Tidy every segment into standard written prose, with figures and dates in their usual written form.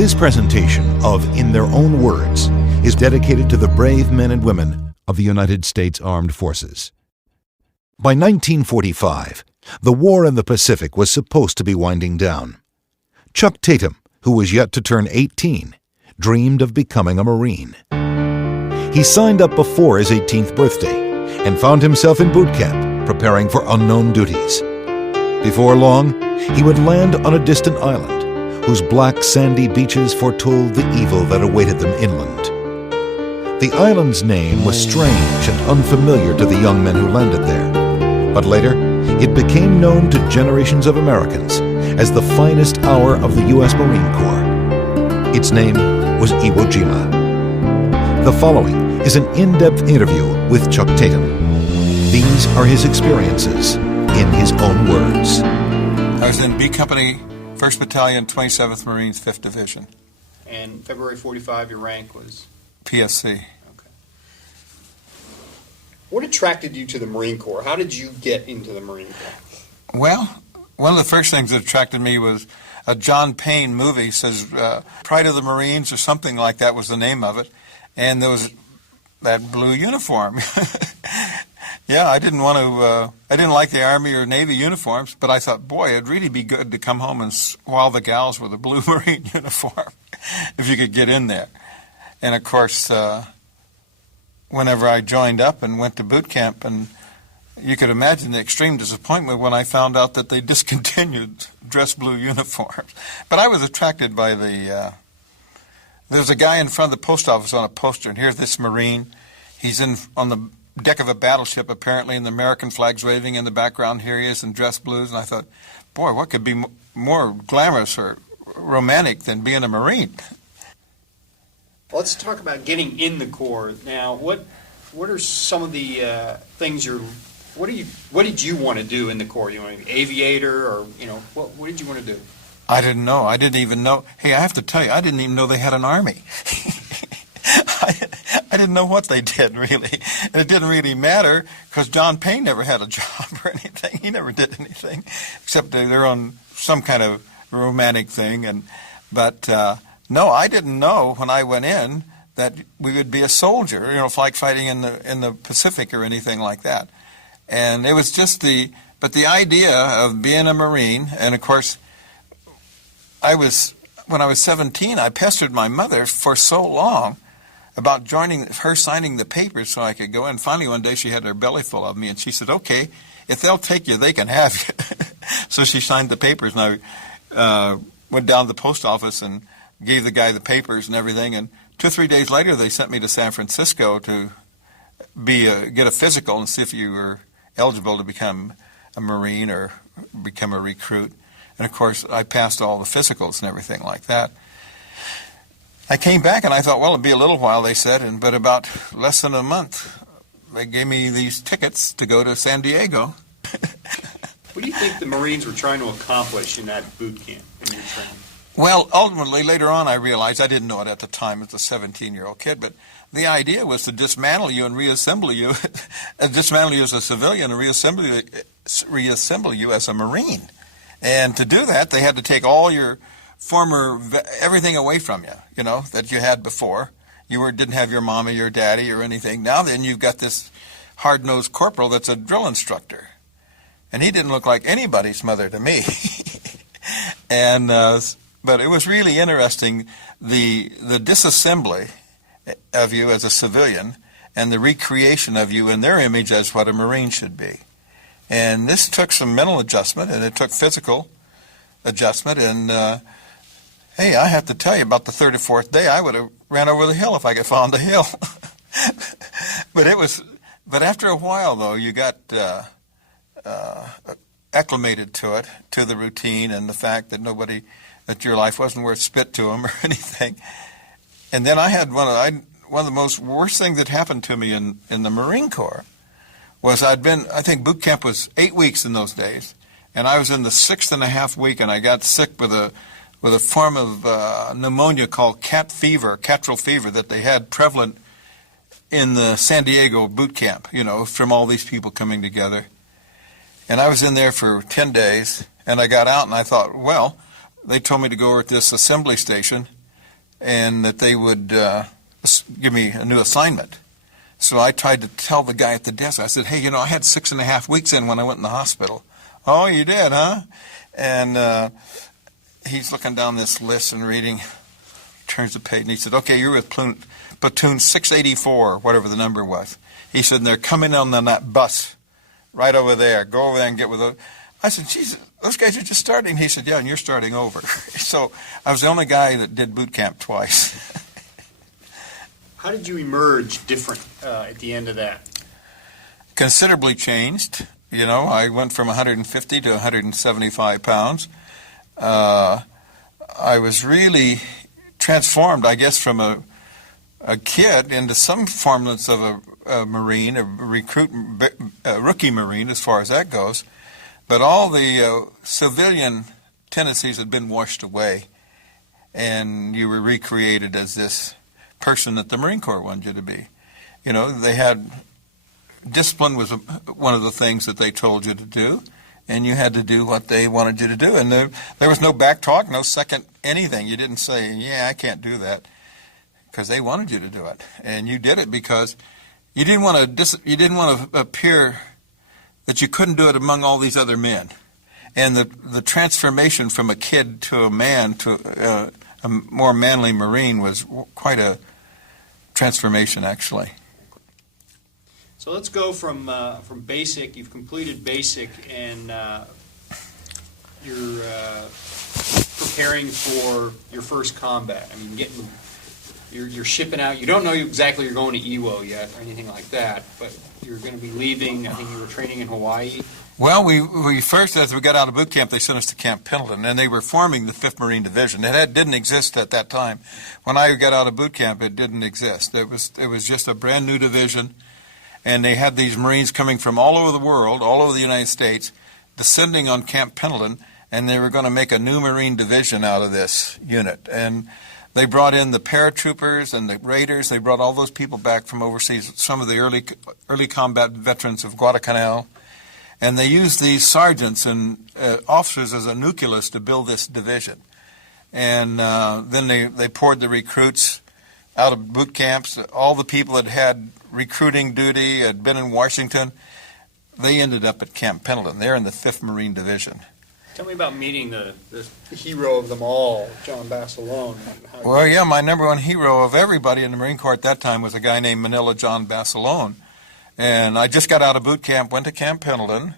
This presentation of In Their Own Words is dedicated to the brave men and women of the United States Armed Forces. By 1945, the war in the Pacific was supposed to be winding down. Chuck Tatum, who was yet to turn 18, dreamed of becoming a Marine. He signed up before his 18th birthday and found himself in boot camp, preparing for unknown duties. Before long, he would land on a distant island, whose black sandy beaches foretold the evil that awaited them inland. The island's name was strange and unfamiliar to the young men who landed there, but later it became known to generations of Americans as the finest hour of the U.S. Marine Corps. Its name was Iwo Jima. The following is an in-depth interview with Chuck Tatum. These are his experiences in his own words. I was in B Company, 1st Battalion, 27th Marines, 5th Division. And February 45, your rank was? PSC. Okay. What attracted you to the Marine Corps? How did you get into the Marine Corps? Well, one of the first things that attracted me was a John Payne movie, says Pride of the Marines or something like that was the name of it. And there was that blue uniform. Yeah, I didn't like the Army or Navy uniforms, but I thought, boy, it'd really be good to come home and swallow the gals with a blue Marine uniform, if you could get in there. And of course, whenever I joined up and went to boot camp, and you could imagine the extreme disappointment when I found out that they discontinued dress blue uniforms. But I was attracted by there was a guy in front of the post office on a poster, and here's this Marine. He's on the deck of a battleship, apparently, and the American flag's waving in the background. Here he is in dress blues, and I thought, boy, what could be more glamorous or romantic than being a Marine? Let's talk about getting in the Corps. Now, what are some of the things what did you want to do in the Corps? You want to be aviator, or what did you want to do? I didn't know. I didn't even know. Hey, I have to tell you, I didn't even know they had an army. I didn't know what they did, really. And it didn't really matter, because John Payne never had a job or anything. He never did anything, except they're on some kind of romantic thing. But no, I didn't know when I went in that we would be a soldier, flag fighting in the Pacific or anything like that. And it was just the idea of being a Marine, and of course, when I was 17, I pestered my mother for so long about signing the papers so I could go in. Finally, one day she had her belly full of me, and she said, okay, if they'll take you, they can have you. So she signed the papers, and I went down to the post office and gave the guy the papers and everything. And 2 or 3 days later, they sent me to San Francisco to get a physical and see if you were eligible to become a Marine or become a recruit. And of course, I passed all the physicals and everything like that. I came back and I thought, well, it'd be a little while, they said, but about less than a month, they gave me these tickets to go to San Diego. What do you think the Marines were trying to accomplish in that boot camp, in your training? Well, ultimately, later on, I realized, I didn't know it at the time as a 17-year-old kid, but the idea was to dismantle you and reassemble you, dismantle you as a civilian and reassemble you as a Marine. And to do that, they had to take all your everything away from you, that you had before. You didn't have your mommy, your daddy, or anything. Now then, you've got this hard-nosed corporal that's a drill instructor. And he didn't look like anybody's mother to me. But it was really interesting, the disassembly of you as a civilian and the recreation of you in their image as what a Marine should be. And this took some mental adjustment, and it took physical adjustment. And, hey, I have to tell you, about the 34th day, I would have ran over the hill if I could found the hill. But after a while, though, you got acclimated to it, to the routine and the fact that your life wasn't worth spit to them or anything. And then I had one of the most worst things that happened to me in the Marine Corps was I think boot camp was 8 weeks in those days, and I was in the 6.5 week, and I got sick with a form of pneumonia called catral fever that they had prevalent in the San Diego boot camp, from all these people coming together. And I was in there for 10 days, and I got out, and I thought, well, they told me to go over at this assembly station and that they would give me a new assignment. So I tried to tell the guy at the desk, I said, hey, I had 6.5 weeks in when I went in the hospital. Oh, you did, huh? And he's looking down this list and reading, turns the page, and he said, okay, you're with platoon 684, whatever the number was. He said, and they're coming on that bus right over there. Go over there and get with them. I said, Jesus, those guys are just starting. He said, yeah, and you're starting over. So I was the only guy that did boot camp twice. How did you emerge different at the end of that? Considerably changed. I went from 150 to 175 pounds. I was really transformed, I guess, from a kid into some semblance of a Marine, a rookie Marine as far as that goes. But all the civilian tendencies had been washed away, and you were recreated as this person that the Marine Corps wanted you to be. They had discipline was one of the things that they told you to do, and you had to do what they wanted you to do. And there was no back talk, no second anything. You didn't say, yeah, I can't do that, because they wanted you to do it, and you did it because you didn't want to appear that you couldn't do it among all these other men. And the transformation from a kid to a man to a more manly Marine was quite a transformation, actually. So let's go from basic. You've completed basic, and you're preparing for your first combat. I mean, you're shipping out. You don't know exactly you're going to Iwo yet or anything like that, but you're going to be leaving. I think you were training in Hawaii. Well, we first, as we got out of boot camp, they sent us to Camp Pendleton, and they were forming the 5th Marine Division. It didn't exist at that time. When I got out of boot camp, it didn't exist. It was just a brand new division, and they had these Marines coming from all over the world, all over the United States, descending on Camp Pendleton, and they were going to make a new Marine division out of this unit. And they brought in the paratroopers and the raiders. They brought all those people back from overseas, some of the early combat veterans of Guadalcanal. And they used these sergeants and officers as a nucleus to build this division. And then they poured the recruits out of boot camps. All the people that had recruiting duty, had been in Washington, they ended up at Camp Pendleton. They're in the 5th Marine Division. Tell me about meeting the hero of them all, John Basilone. Well, yeah, my number one hero of everybody in the Marine Corps at that time was a guy named Manila John Basilone. And I just got out of boot camp, went to Camp Pendleton.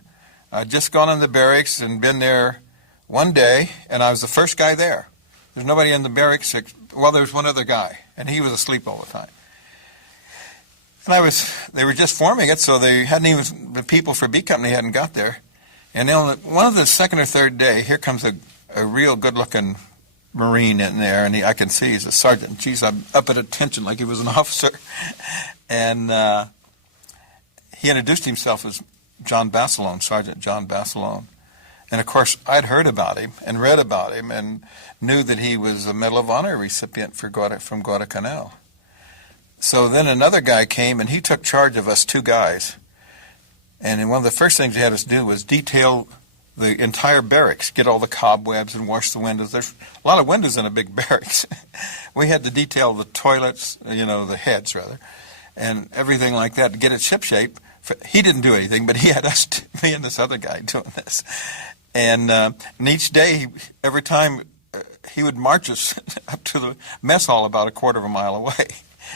I'd just gone in the barracks and been there one day, and I was the first guy there. There's nobody in the barracks. Well, there was one other guy, and he was asleep all the time. And they were just forming it, so they hadn't even, the people for B Company hadn't got there. And on one of the second or third day, here comes a real good-looking Marine in there, and I can see he's a sergeant. Geez, I'm up at attention like he was an officer. And he introduced himself as John Basilone, Sergeant John Basilone. And, of course, I'd heard about him and read about him and knew that he was a Medal of Honor recipient from Guadalcanal. So then another guy came, and he took charge of us 2 guys. And one of the first things he had us do was detail the entire barracks, get all the cobwebs and wash the windows. There's a lot of windows in a big barracks. We had to detail the toilets, the heads, rather, and everything like that to get it shipshape. He didn't do anything, but he had us, me and this other guy, doing this. And each day, every time, he would march us up to the mess hall about a quarter of a mile away,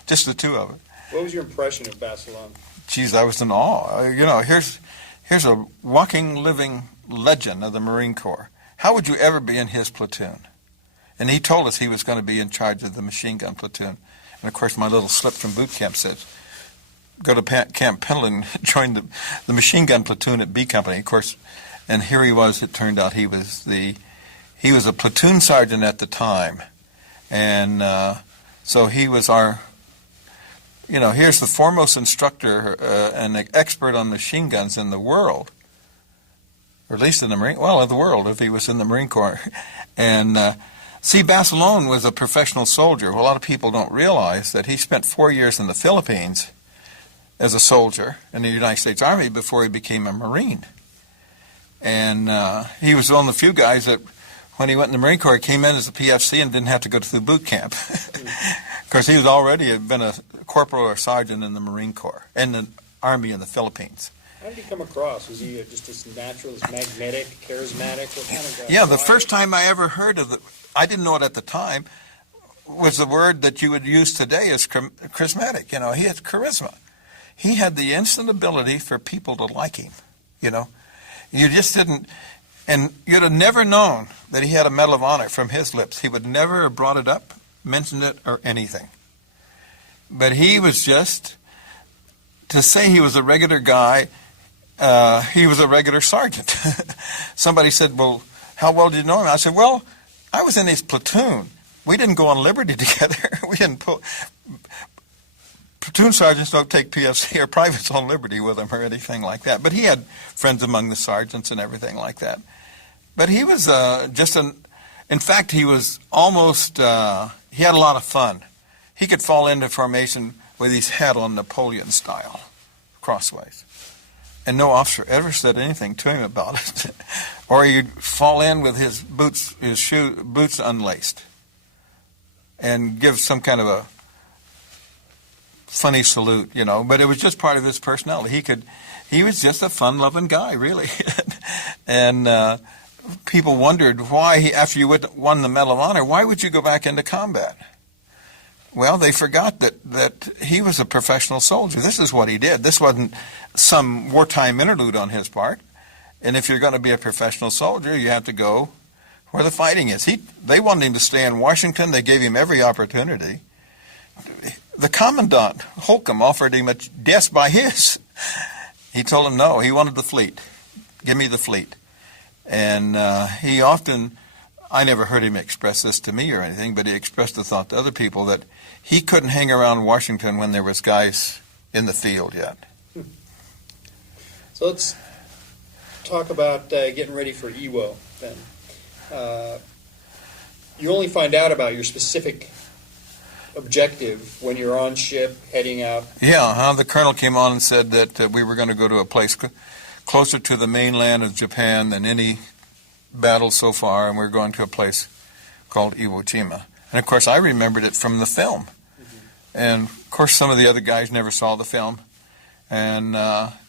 just the 2 of us. What was your impression of Basilone? Geez, I was in awe. Here's a walking, living legend of the Marine Corps. How would you ever be in his platoon? And he told us he was going to be in charge of the machine gun platoon. And, of course, my little slip from boot camp said, go to Camp Pendleton, join the machine gun platoon at B Company. Of course, and here he was. It turned out he was a platoon sergeant at the time. And so he was our... here's the foremost instructor and expert on machine guns in the world, or at least in the Marine, in the world, if he was in the Marine Corps. And Basilone was a professional soldier. Well, a lot of people don't realize that he spent 4 years in the Philippines as a soldier in the United States Army before he became a Marine. And he was one of the few guys that, when he went in the Marine Corps, he came in as a PFC and didn't have to go through boot camp. Of course, he was already been a corporal or sergeant in the Marine Corps, in the Army in the Philippines. How did he come across? Was he just this natural, this magnetic, charismatic? What kind of guy? Yeah, the first time I ever heard of it, I didn't know it at the time, was the word that you would use today as charismatic. You know, he had charisma. He had the instant ability for people to like him, you know. You just didn't, and you'd have never known that he had a Medal of Honor from his lips. He would never have brought it up, mentioned it, or anything. But he was just, to say he was a regular guy, he was a regular sergeant. Somebody said, well, how well did you know him? I said, well, I was in his platoon. We didn't go on liberty together. We didn't pull. Platoon sergeants don't take PFC or privates on liberty with them or anything like that. But he had friends among the sergeants and everything like that. But he was in fact, he was almost, he had a lot of fun. He could fall into formation with his head on Napoleon style, crossways. And no officer ever said anything to him about it. Or he'd fall in with his boots unlaced and give some kind of a funny salute, you know. But it was just part of his personality. He was just a fun-loving guy, really. And people wondered why, after you won the Medal of Honor, why would you go back into combat? Well, they forgot that he was a professional soldier. This is what he did. This wasn't some wartime interlude on his part. And if you're going to be a professional soldier, you have to go where the fighting is. They wanted him to stay in Washington. They gave him every opportunity. The commandant, Holcomb, offered him a desk by his. He told him no. He wanted the fleet. Give me the fleet. And he often, I never heard him express this to me or anything, but he expressed the thought to other people that he couldn't hang around Washington when there was guys in the field yet. So let's talk about getting ready for Iwo then. You only find out about your specific objective when you're on ship heading out. Yeah, the colonel came on and said that we were going to go to a place closer to the mainland of Japan than any battle so far, and we're going to a place called Iwo Jima. And of course, I remembered it from the film. Mm-hmm. And of course, some of the other guys never saw the film. And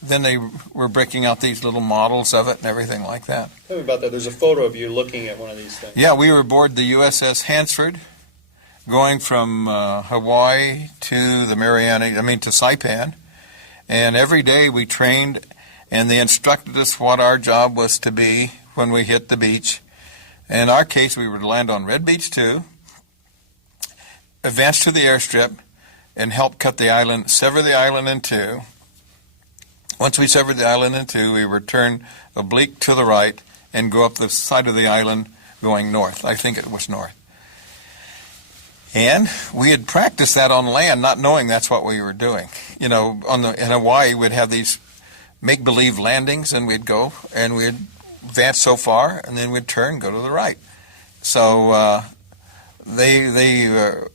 then they were breaking out these little models of it and everything like that. Tell me about that. There's a photo of you looking at one of these things. Yeah, we were aboard the USS Hansford, going from Hawaii to the to Saipan. And every day we trained, and they instructed us what our job was to be when we hit the beach. In our case, we were to land on Red Beach 2, advance to the airstrip, and help cut the island, sever the island in two. Once we severed the island in two, we would turn oblique to the right and go up the side of the island going north. I think it was north. And we had practiced that on land, not knowing that's what we were doing. You know, in Hawaii, we'd have these make-believe landings, and we'd go, and we'd advance so far, and then we'd turn, go to the right. So they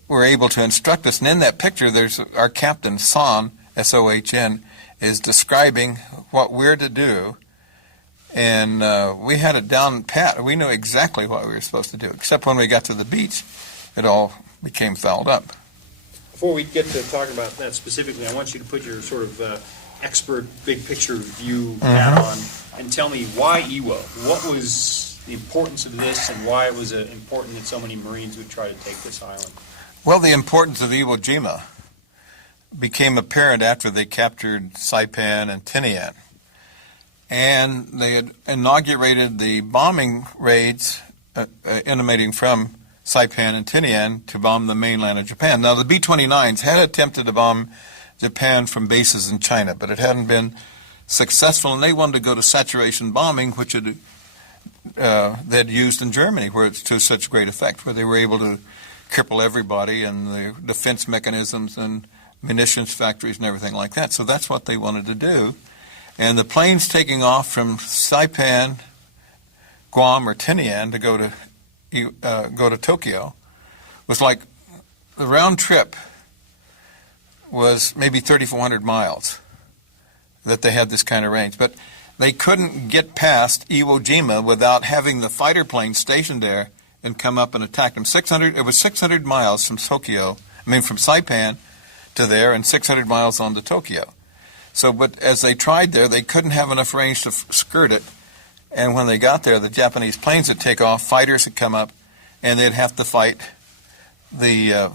were able to instruct us. And in that picture, there's our captain, Son, S-O-H-N, is describing what we're to do. And we had it down pat. We knew exactly what we were supposed to do, except when we got to the beach, it all became fouled up. Before we get to talking about that specifically, I want you to put your sort of expert big picture view hat on and tell me why Iwo? What was the importance of this, and why was it important that so many Marines would try to take this island? Well, the importance of Iwo Jima became apparent after they captured Saipan and Tinian. And they had inaugurated the bombing raids emanating from Saipan and Tinian to bomb the mainland of Japan. Now, the B-29s had attempted to bomb Japan from bases in China, but it hadn't been successful, and they wanted to go to saturation bombing, which they'd used in Germany, where it's to such great effect, where they were able to cripple everybody and the defense mechanisms and munitions factories and everything like that. So that's what they wanted to do. And the planes taking off from Saipan, Guam, or Tinian to go to Tokyo was like the round trip was maybe 3,400 miles that they had this kind of range. But they couldn't get past Iwo Jima without having the fighter planes stationed there and come up and attack them. It was 600 miles from from Saipan to there, and 600 miles on to Tokyo. So, but as they tried there, they couldn't have enough range to skirt it. And when they got there, the Japanese planes would take off, fighters would come up, and they'd have to fight the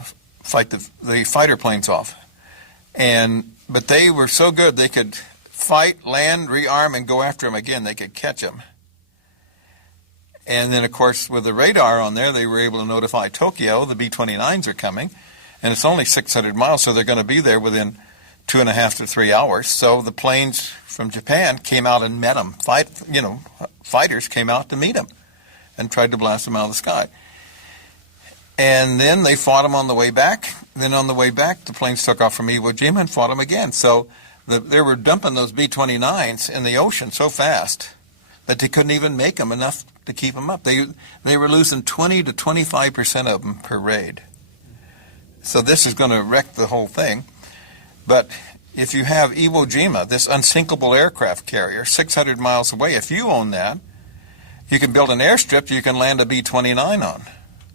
fighter planes off. But they were so good they could fight, land, rearm, and go after them again. They could catch them. And then, of course, with the radar on there, they were able to notify Tokyo the B-29s are coming, and it's only 600 miles, so they're going to be there within 2.5 to 3 hours. So the planes from Japan came out and met them. Fighters came out to meet them and tried to blast them out of the sky. And then they fought them on the way back. Then on the way back, the planes took off from Iwo Jima and fought them again. So they were dumping those B-29s in the ocean so fast that they couldn't even make them enough to keep them up. They were losing 20 to 25% of them per raid. So this is going to wreck the whole thing. But if you have Iwo Jima, this unsinkable aircraft carrier, 600 miles away, if you own that, you can build an airstrip you can land a B-29 on.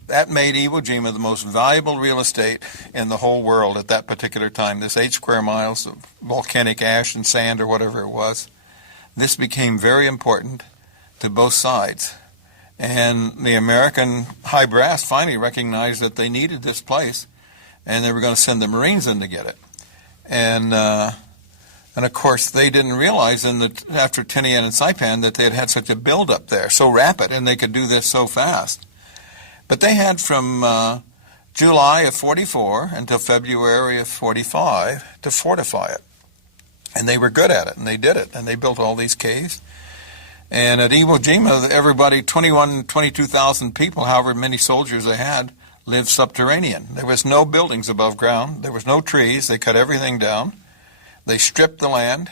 That made Iwo Jima the most valuable real estate in the whole world at that particular time. This 8 square miles of volcanic ash and sand or whatever it was. This became very important to both sides. And the American high brass finally recognized that they needed this place, and they were going to send the Marines in to get it. And of course, they didn't realize after Tinian and Saipan that they had such a buildup there, so rapid, and they could do this so fast. But they had from July of 44 until February of 45 to fortify it. And they were good at it, and they did it, and they built all these caves. And at Iwo Jima, everybody, 22,000 people, however many soldiers they had, lived subterranean. There was no buildings above ground. There was no trees. They cut everything down. They stripped the land,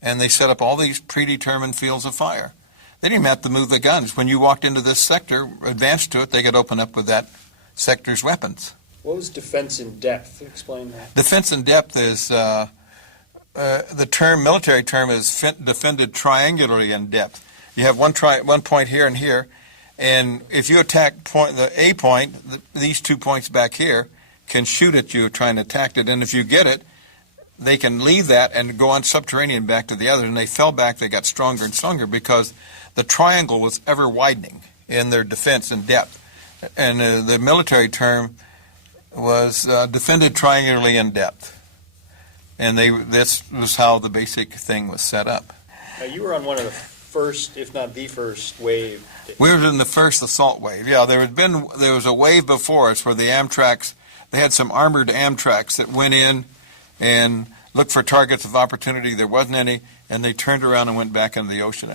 and they set up all these predetermined fields of fire. They didn't even have to move the guns. When you walked into this sector, advanced to it, they could open up with that sector's weapons. What was defense in depth? Explain that. Defense in depth is the military term is defended triangularly in depth. You have one point here and here, and if you attack the A point, these 2 points back here can shoot at you trying to attack it, and if you get it, they can leave that and go on subterranean back to the other, and they fell back, they got stronger and stronger because the triangle was ever widening in their defense in depth. And the military term was defended triangularly in depth. And this was how the basic thing was set up. Now, you were on one of the first, if not the first, wave. We were in the first assault wave. Yeah, there was a wave before us where the Amtraks, they had some armored Amtraks that went in and looked for targets of opportunity. There wasn't any, and they turned around and went back into the ocean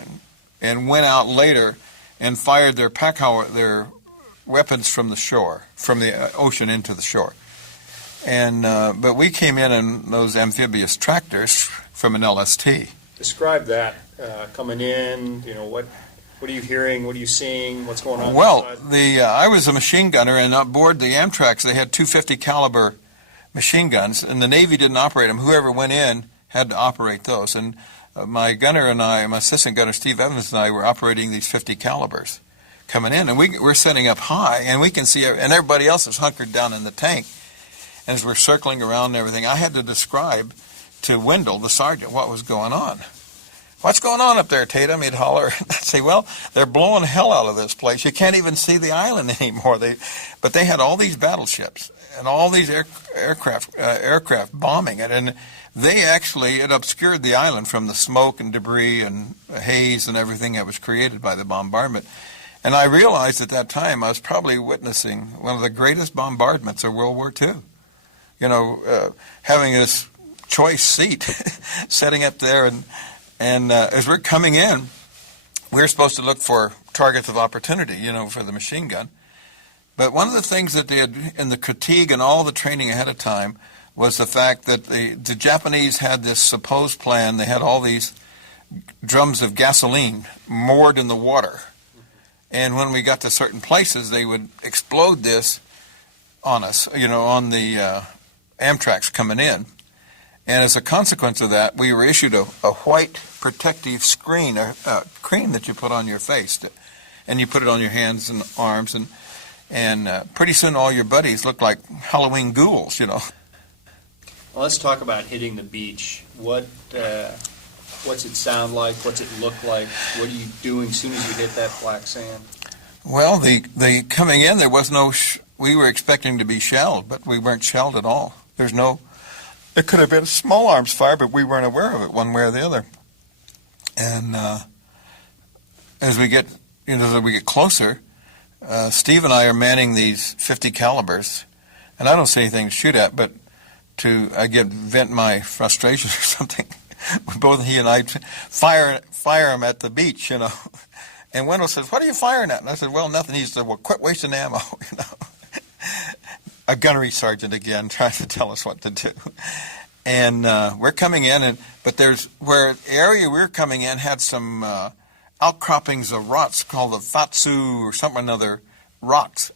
and went out later and fired their weapons from the shore, from the ocean into the shore. And but we came in those amphibious tractors from an LST. Describe that coming in. What are you hearing? What are you seeing? What's going on? Well, I was a machine gunner, and aboard the Amtraks they had 250 caliber machine guns, and the Navy didn't operate them. Whoever went in had to operate those. And my gunner and I, my assistant gunner Steve Evans and I, were operating these 50 calibers coming in, and we're setting up high, and we can see, and everybody else is hunkered down in the tank. And as we're circling around and everything, I had to describe to Wendell, the sergeant, what was going on. What's going on up there, Tatum? He'd holler. I'd say, well, they're blowing hell out of this place. You can't even see the island anymore. But they had all these battleships and all these aircraft bombing it. And it obscured the island from the smoke and debris and haze and everything that was created by the bombardment. And I realized at that time I was probably witnessing one of the greatest bombardments of World War II. Having this choice seat setting up there, and as we're coming in, we're supposed to look for targets of opportunity, for the machine gun. But one of the things that they had in the critique and all the training ahead of time was the fact that the Japanese had this supposed plan. They had all these drums of gasoline moored in the water. And when we got to certain places, they would explode this on us, on the Amtraks coming in. And as a consequence of that, we were issued a white protective screen, a cream that you put on your face, and you put it on your hands and arms, and pretty soon all your buddies look like Halloween ghouls, Well, let's talk about hitting the beach. What's it sound like? What's it look like? What are you doing as soon as you hit that black sand? Well, the coming in, there was no. We were expecting to be shelled, but we weren't shelled at all. There's no. It could have been a small arms fire, but we weren't aware of it one way or the other. And as we get closer, Steve and I are manning these 50 calibers, and I don't see anything to shoot at, but vent my frustration or something. Both he and I fire them at the beach, And Wendell says, "What are you firing at?" And I said, "Well, nothing." He said, "Well, quit wasting ammo," A gunnery sergeant again trying to tell us what to do. And we're coming in, but where the area we were coming in had some outcroppings of rocks called the Fatsu or something or another rocks.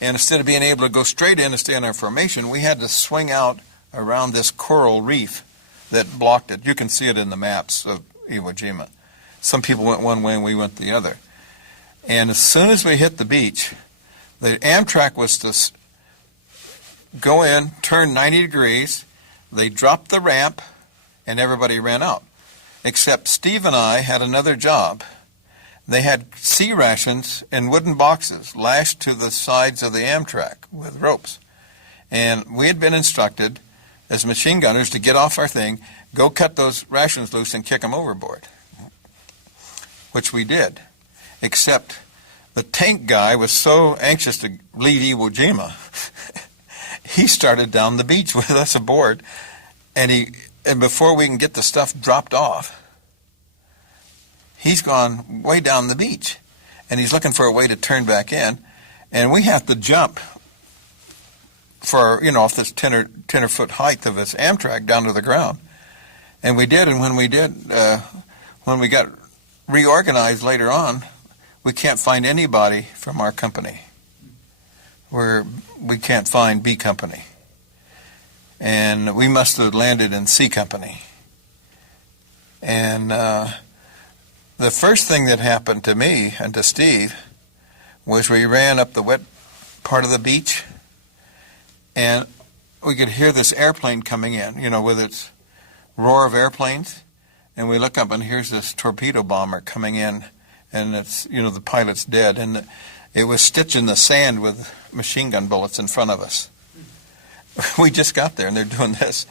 And instead of being able to go straight in and stay in our formation, we had to swing out around this coral reef that blocked it. You can see it in the maps of Iwo Jima. Some people went one way and we went the other. And as soon as we hit the beach, the Amtrak was to go in, turn 90 degrees, they dropped the ramp, and everybody ran out. Except Steve and I had another job. They had sea rations in wooden boxes lashed to the sides of the Amtrak with ropes. And we had been instructed as machine gunners to get off our thing, go cut those rations loose and kick them overboard, which we did. Except the tank guy was so anxious to leave Iwo Jima, he started down the beach with us aboard, and before we can get the stuff dropped off, he's gone way down the beach, and he's looking for a way to turn back in, and we have to jump for, off this 10 or foot height of this Amtrak down to the ground. And we did, and when we got reorganized later on, we can't find anybody from our company. We can't find B Company. And we must have landed in C Company. And the first thing that happened to me and to Steve was we ran up the wet part of the beach, and we could hear this airplane coming in, with its roar of airplanes. And we look up, and here's this torpedo bomber coming in, and it's, the pilot's dead. And it was stitching the sand with machine gun bullets in front of us. We just got there, and they're doing this.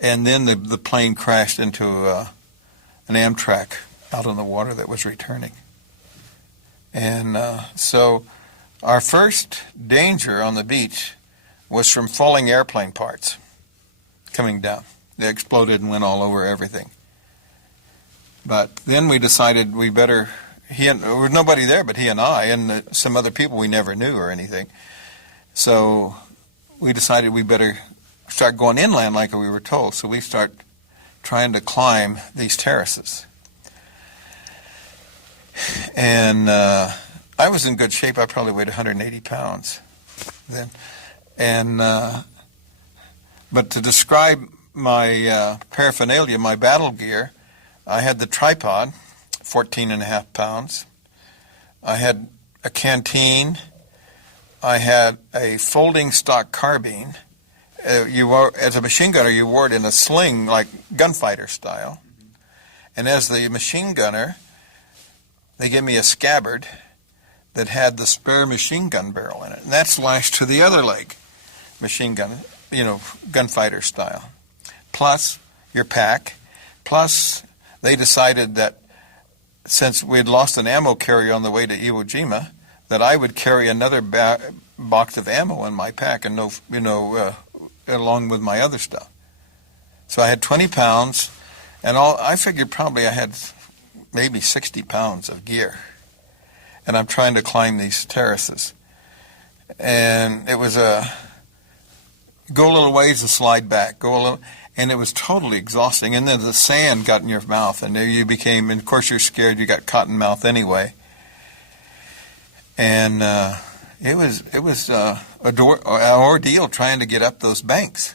And then the plane crashed into an Amtrak out on the water that was returning. And so our first danger on the beach was from falling airplane parts coming down. They exploded and went all over everything. But then we decided there was nobody there but he and I, and some other people we never knew or anything. So we decided we better start going inland like we were told. So we start trying to climb these terraces. And I was in good shape. I probably weighed 180 pounds then. And but to describe my paraphernalia, my battle gear, I had the tripod, 14.5 pounds. I had a canteen. I had a folding stock carbine. As a machine gunner, you wore it in a sling like gunfighter style. And as the machine gunner, they gave me a scabbard that had the spare machine gun barrel in it. And that's lashed to the other leg, machine gun, gunfighter style. Plus your pack. Plus they decided that since we had lost an ammo carrier on the way to Iwo Jima, that I would carry another box of ammo in my pack and along with my other stuff. So I had 20 pounds, and I figured probably I had maybe 60 pounds of gear. And I'm trying to climb these terraces. And it was go a little ways and slide back, and it was totally exhausting. And then the sand got in your mouth, and there you became, and of course you're scared, you got cotton mouth anyway. And it was an ordeal trying to get up those banks.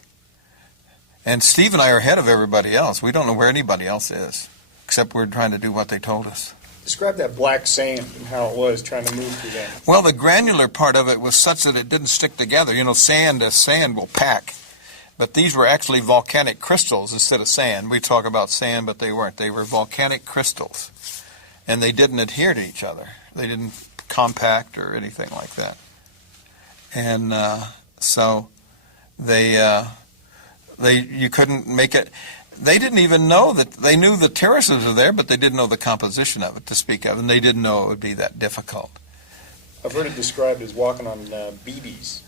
And Steve and I are ahead of everybody else. We don't know where anybody else is, except we're trying to do what they told us. Describe that black sand and how it was trying to move through that. Well, the granular part of it was such that it didn't stick together. You know, sand will pack. But these were actually volcanic crystals instead of sand. We talk about sand, but they weren't. They were volcanic crystals. And they didn't adhere to each other. They didn't compact or anything like that. And so you couldn't make it. They didn't even know that. They knew the terraces were there, but they didn't know the composition of it to speak of, and they didn't know it would be that difficult. I've heard it described as walking on BBs.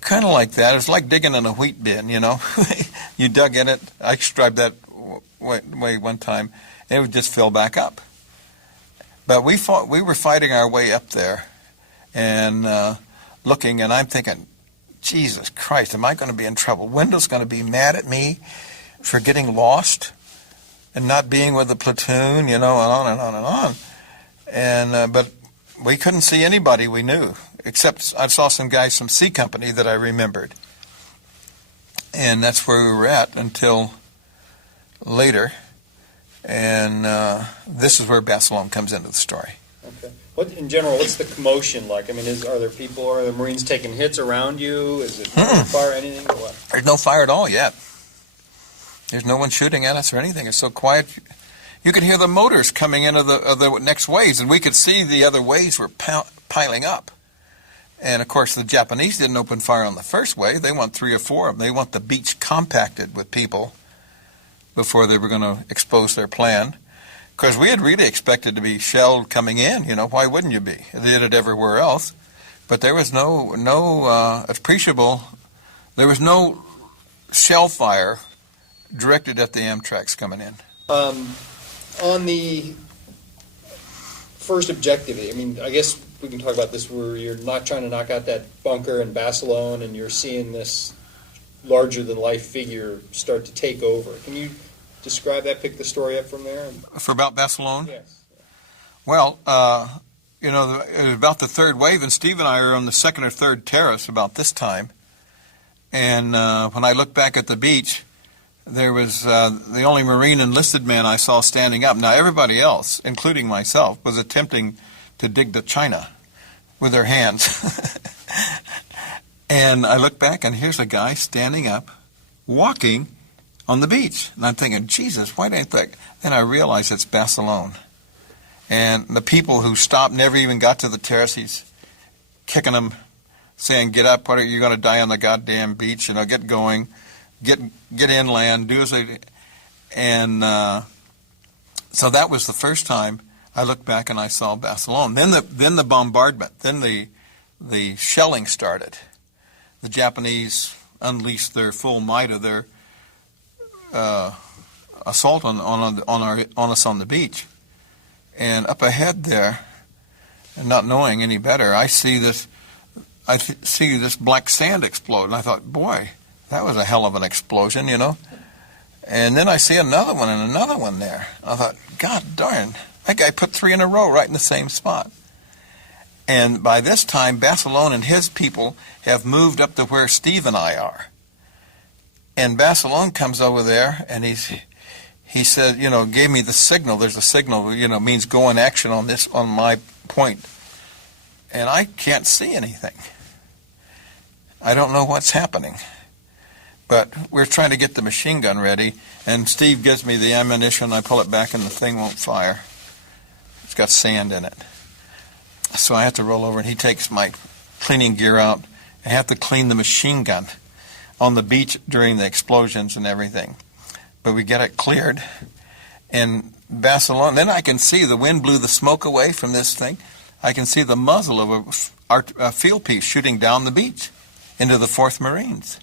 Kind of like that. It's like digging in a wheat bin, you know. You dug in it. I described that way one time, and it would just fill back up. But we were fighting our way up there, and looking, and I'm thinking, Jesus Christ, am I going to be in trouble? Wendell's going to be mad at me for getting lost and not being with the platoon, you know, and on and on and on. And but we couldn't see anybody we knew, except I saw some guys from C Company that I remembered. And that's where we were at until later. And this is where Barcelona comes into the story. Okay. What, in general, what's the commotion like? I mean, are the Marines taking hits around you? Is it fire, anything, or what? There's no fire at all yet. There's no one shooting at us or anything. It's so quiet. You could hear the motors coming into the next waves, and we could see the other waves were piling up. And, of course, the Japanese didn't open fire on the first wave. They want 3 or 4 of them. They want the beach compacted with people before they were going to expose their plan. Because we had really expected to be shelled coming in. You know, why wouldn't you be? They did it everywhere else. But there was no appreciable, there was no shell fire directed at the Amtraks coming in. On the first objective, I mean, I guess we can talk about this where you're not trying to knock out that bunker in Barcelona and you're seeing this larger-than-life figure start to take over. Can you describe that, pick the story up from there? For about Barcelona? Yes. Well, you know, it was about the third wave, and Steve and I are on the second or third terrace about this time. And when I look back at the beach, there was the only Marine enlisted man I saw standing up. Now, everybody else, including myself, was attempting to dig to China with their hands. And I look back, and here's a guy standing up, walking on the beach. And I'm thinking, Jesus, why didn't that? Then I realize it's Barcelona. And the people who stopped never even got to the terrace. He's kicking them, saying, get up, what are you going to die on the goddamn beach? You know, get going, get inland, do as they... And so that was the first time I looked back and I saw Barcelona. Then the bombardment, then the shelling started. The Japanese unleashed their full might of their assault on us on the beach. And up ahead there, and not knowing any better, I see this black sand explode. And I thought, boy, that was a hell of an explosion, you know. And then I see another one and another one there. I thought, God darn, that guy put 3 in a row right in the same spot. And by this time, Barcelona and his people have moved up to where Steve and I are. And Barcelona comes over there, and he said, you know, gave me the signal. There's a signal, you know, means go in action on my point. And I can't see anything. I don't know what's happening. But we're trying to get the machine gun ready, and Steve gives me the ammunition. I pull it back, and the thing won't fire. It's got sand in it. So I have to roll over, and he takes my cleaning gear out. I have to clean the machine gun on the beach during the explosions and everything. But we get it cleared. And Barcelona, then I can see the wind blew the smoke away from this thing. I can see the muzzle of a field piece shooting down the beach into the 4th Marines.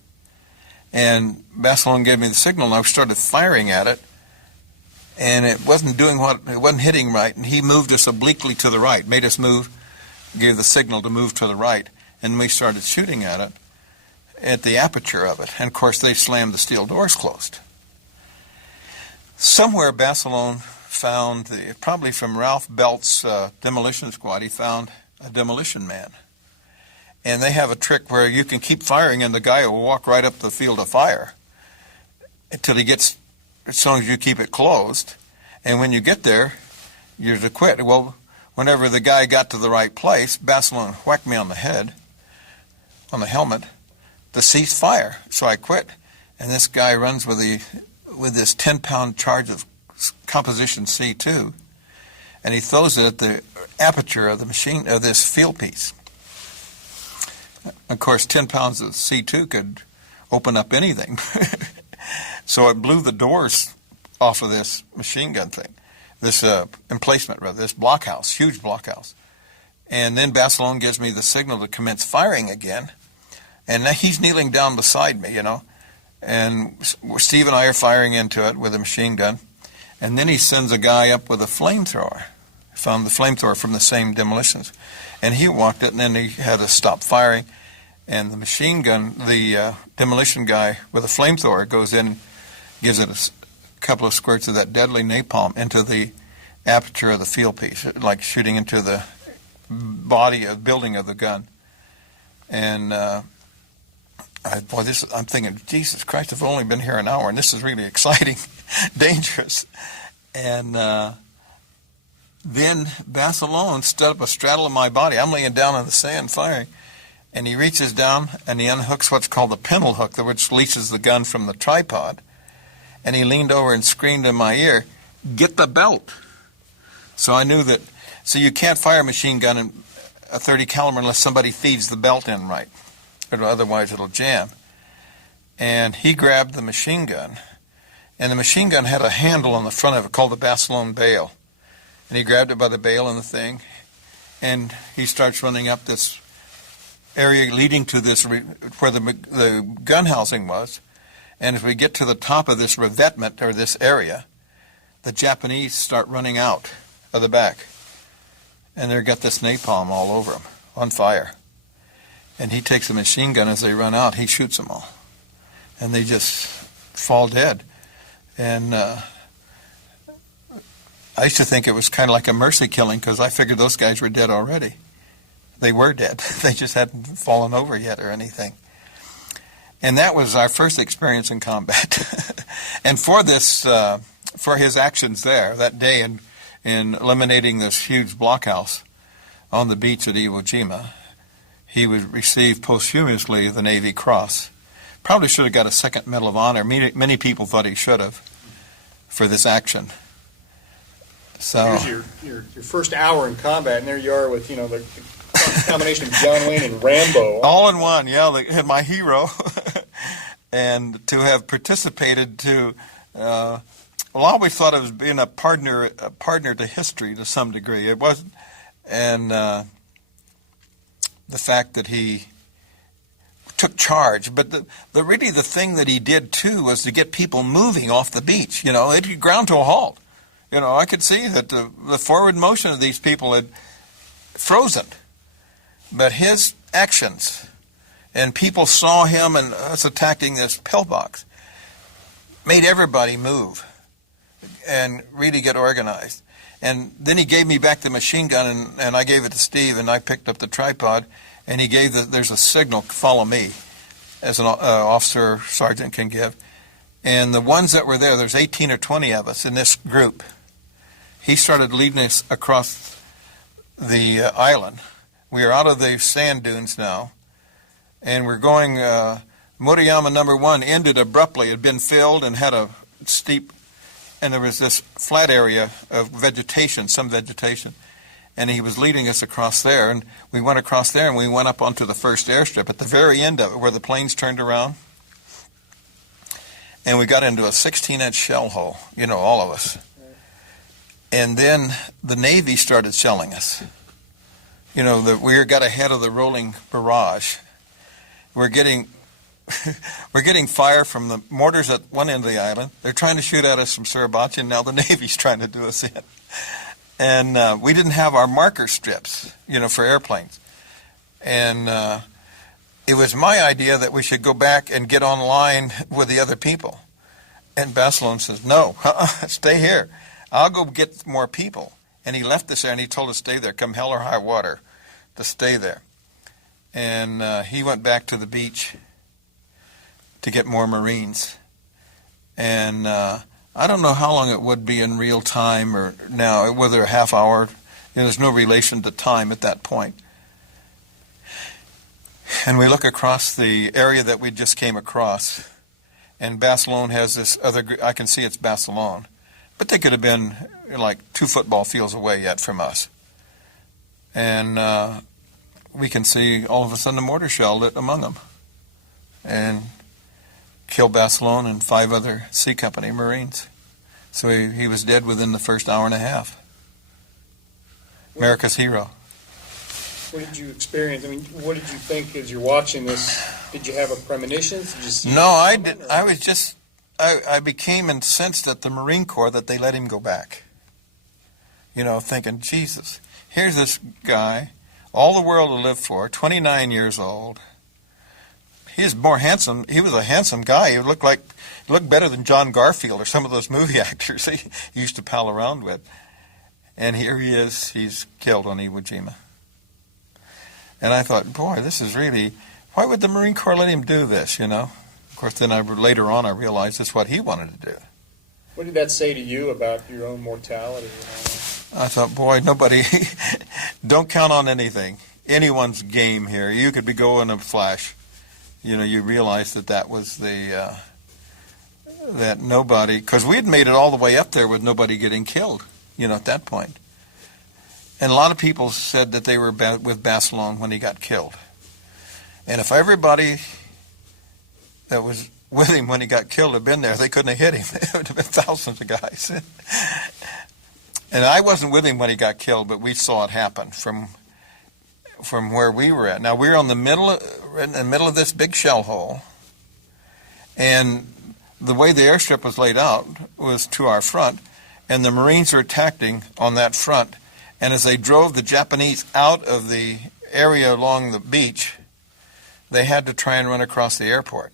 And Barcelona gave me the signal, and I started firing at it. And it wasn't hitting right. And he moved us obliquely to the right, made us move, gave the signal to move to the right. And we started shooting at it, at the aperture of it. And, of course, they slammed the steel doors closed. Somewhere Barcelona found, probably from Ralph Belt's demolition squad, he found a demolition man. And they have a trick where you can keep firing and the guy will walk right up the field of fire. until he gets, as long as you keep it closed. And when you get there, you're to quit. Well, whenever the guy got to the right place, Barcelona whacked me on the head, on the helmet, to cease fire. So I quit. And this guy runs with this 10-pound charge of composition C2, and he throws it at the aperture of the machine, of this field piece. Of course, 10 pounds of C2 could open up anything. So it blew the doors off of this machine gun thing, this emplacement, rather, this blockhouse, huge blockhouse. And then Barcelona gives me the signal to commence firing again. And now he's kneeling down beside me, and Steve and I are firing into it with a machine gun. And then he sends a guy up with a flamethrower. Found the flamethrower from the same demolitions. And he walked it, and then he had to stop firing. And the machine gun, the demolition guy with a flamethrower goes in, gives it a couple of squirts of that deadly napalm into the aperture of the field piece, like shooting into the building of the gun. And I'm thinking, Jesus Christ, I've only been here an hour, and this is really exciting, dangerous. And then Barcelona stood up a straddle of my body. I'm laying down in the sand firing. And he reaches down and he unhooks what's called the pintle hook, which leases the gun from the tripod. And he leaned over and screamed in my ear, "Get the belt." So I knew that, so you can't fire a machine gun in a .30 caliber unless somebody feeds the belt in right, or otherwise it'll jam. And he grabbed the machine gun, and the machine gun had a handle on the front of it called the Barcelona bail. And he grabbed it by the bail and the thing, and he starts running up this area leading to this, where the gun housing was. And as we get to the top of this revetment, or this area, the Japanese start running out of the back. And they've got this napalm all over them, on fire. And he takes a machine gun as they run out, he shoots them all. And they just fall dead. And I used to think it was kind of like a mercy killing, because I figured those guys were dead already. They were dead. They just hadn't fallen over yet or anything. And that was our first experience in combat. And for this, for his actions there that day in eliminating this huge blockhouse on the beach at Iwo Jima, he would receive posthumously the Navy Cross. Probably should have got a second Medal of Honor. Many people thought he should have for this action. So here's your first hour in combat, and there you are with the combination of John Wayne and Rambo. All in one, yeah, my hero. And to have participated I always thought it was being a partner to history to some degree. It wasn't, and the fact that he took charge. But the thing that he did too was to get people moving off the beach. It ground to a halt. I could see that the forward motion of these people had frozen. But his actions, and people saw him and us attacking this pillbox, made everybody move and really get organized. And then he gave me back the machine gun, and I gave it to Steve, and I picked up the tripod, and he gave there's a signal, follow me, as an officer sergeant can give. And the ones that were there's 18 or 20 of us in this group. He started leading us across the island. We are out of the sand dunes now, and we're going, Murayama number 1 ended abruptly. It had been filled and had a steep, and there was this flat area of vegetation, some vegetation, and he was leading us across there, and we went across there, and we went up onto the first airstrip at the very end of it, where the planes turned around, and we got into a 16-inch shell hole, all of us. And then the Navy started shelling us. We got ahead of the rolling barrage. We're getting fire from the mortars at one end of the island. They're trying to shoot at us from Suribachi, and now the Navy's trying to do us in. And we didn't have our marker strips, for airplanes. And it was my idea that we should go back and get on line with the other people. And Barcelona says, "No, stay here. I'll go get more people." And he left us there, and he told us to stay there, come hell or high water, to stay there. And he went back to the beach to get more Marines. And I don't know how long it would be in real time or now, whether a half hour. There's no relation to time at that point. And we look across the area that we just came across, and Barcelona has this other, I can see it's Barcelona, but they could have been like 2 football fields away yet from us. And we can see all of a sudden a mortar shell lit among them and killed Barcelona and 5 other C Company Marines. So he was dead within the first hour and a half. America's hero. What did you experience? I mean, what did you think as you're watching this? Did you have a premonition? Did you see No, I did. I was just, I became incensed at the Marine Corps that they let him go back. Thinking, Jesus, here's this guy, all the world to live for, 29 years old. He's more handsome. He was a handsome guy. He looked better than John Garfield or some of those movie actors he used to pal around with. And here he is. He's killed on Iwo Jima. And I thought, boy, this is really, why would the Marine Corps let him do this, Of course, then later on I realized it's what he wanted to do. What did that say to you about your own mortality? I thought, boy, nobody, don't count on anything. Anyone's game here. You could be going a flash. You realize that was that nobody, because we had made it all the way up there with nobody getting killed, at that point. And a lot of people said that they were with Barcelona when he got killed. And if everybody that was with him when he got killed had been there, they couldn't have hit him. It would have been thousands of guys. And I wasn't with him when he got killed, but we saw it happen from where we were at. Now, we were in the middle of this big shell hole, and the way the airstrip was laid out was to our front, and the Marines were attacking on that front. And as they drove the Japanese out of the area along the beach, they had to try and run across the airport.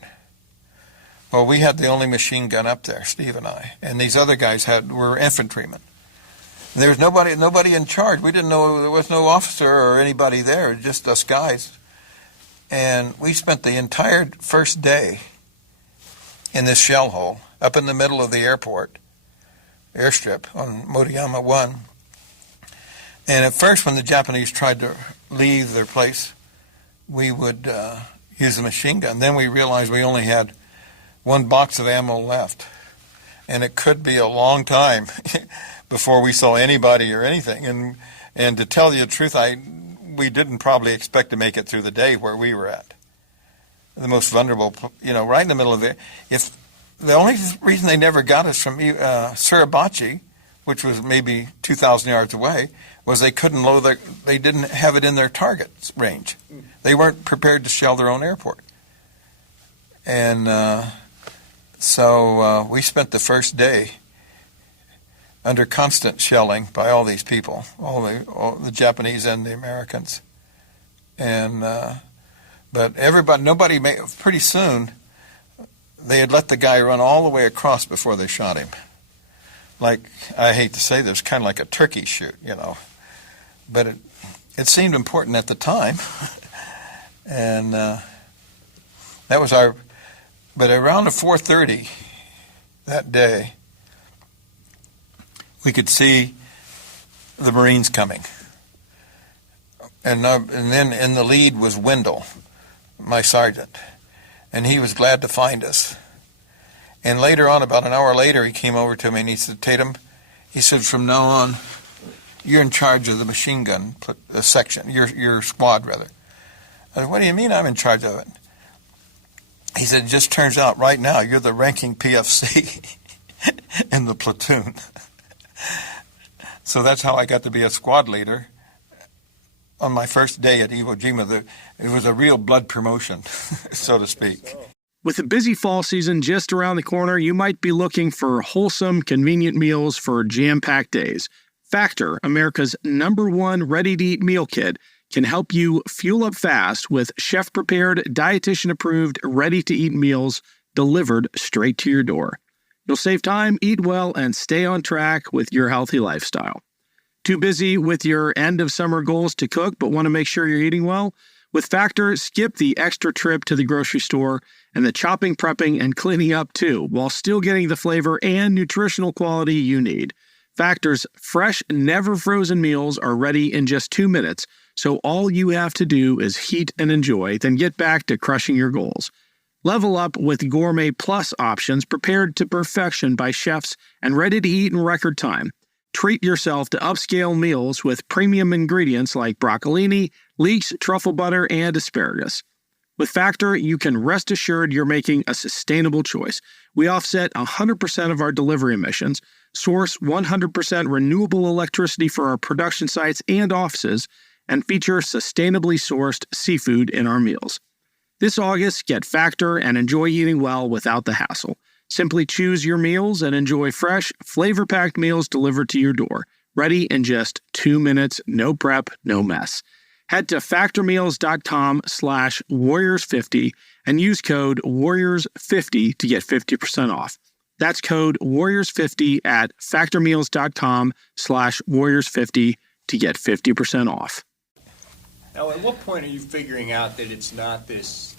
Well, we had the only machine gun up there, Steve and I, and these other guys were infantrymen. There was nobody in charge. We didn't know, there was no officer or anybody there, just us guys. And we spent the entire first day in this shell hole up in the middle of the airstrip on Motoyama 1. And at first, when the Japanese tried to leave their place, we would use the machine gun. Then we realized we only had 1 box of ammo left. And it could be a long time before we saw anybody or anything. And to tell you the truth, we didn't probably expect to make it through the day where we were at. The most vulnerable, right in the middle of it. If the only reason they never got us from Suribachi, which was maybe 2,000 yards away, was they couldn't they didn't have it in their target range. They weren't prepared to shell their own airport. And so we spent the first day under constant shelling by all these people, all the Japanese and the Americans. And but pretty soon, they had let the guy run all the way across before they shot him. Like, I hate to say this, kind of like a turkey shoot, But it seemed important at the time. And that was but around 4:30 that day, we could see the Marines coming. And then in the lead was Wendell, my sergeant. And he was glad to find us. And later on, about an hour later, he came over to me and he said, Tatum, he said, from now on, you're in charge of the machine gun section, your squad, rather. I said, what do you mean I'm in charge of it? He said, it just turns out right now you're the ranking PFC in the platoon. So that's how I got to be a squad leader on my first day at Iwo Jima. It was a real blood promotion, so to speak. With the busy fall season just around the corner, you might be looking for wholesome, convenient meals for jam-packed days. Factor, America's #1 ready-to-eat meal kit, can help you fuel up fast with chef-prepared, dietitian-approved, ready-to-eat meals delivered straight to your door. You'll save time, eat well, and stay on track with your healthy lifestyle. Too busy with your end-of-summer goals to cook but want to make sure you're eating well? With Factor, skip the extra trip to the grocery store and the chopping, prepping, and cleaning up too, while still getting the flavor and nutritional quality you need. Factor's fresh, never frozen meals are ready in just 2 minutes, so all you have to do is heat and enjoy, then get back to crushing your goals. Level up with Gourmet Plus options prepared to perfection by chefs and ready to eat in record time. Treat yourself to upscale meals with premium ingredients like broccolini, leeks, truffle butter, and asparagus. With Factor, you can rest assured you're making a sustainable choice. We offset 100% of our delivery emissions, source 100% renewable electricity for our production sites and offices, and feature sustainably sourced seafood in our meals. This August, get Factor and enjoy eating well without the hassle. Simply choose your meals and enjoy fresh, flavor-packed meals delivered to your door, ready in just 2 minutes, no prep, no mess. Head to factormeals.com/warriors50 and use code warriors50 to get 50% off. That's code warriors50 at factormeals.com/warriors50 to get 50% off. Now, at what point are you figuring out that it's not this,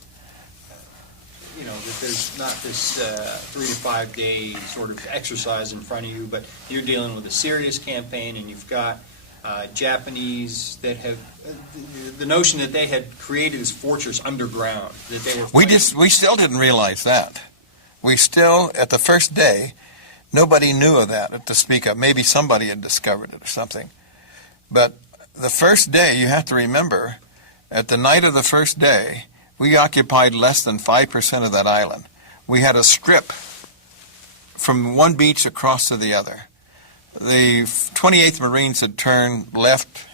that there's not this 3 to 5 day sort of exercise in front of you, but you're dealing with a serious campaign and you've got Japanese that have the notion that they had created this fortress underground, that they were We still didn't realize that. We still, at the first day, nobody knew of that to speak of. Maybe somebody had discovered it or something. But the first day, you have to remember, at the night of the first day, we occupied less than 5% of that island. We had a strip from one beach across to the other. The 28th Marines had turned left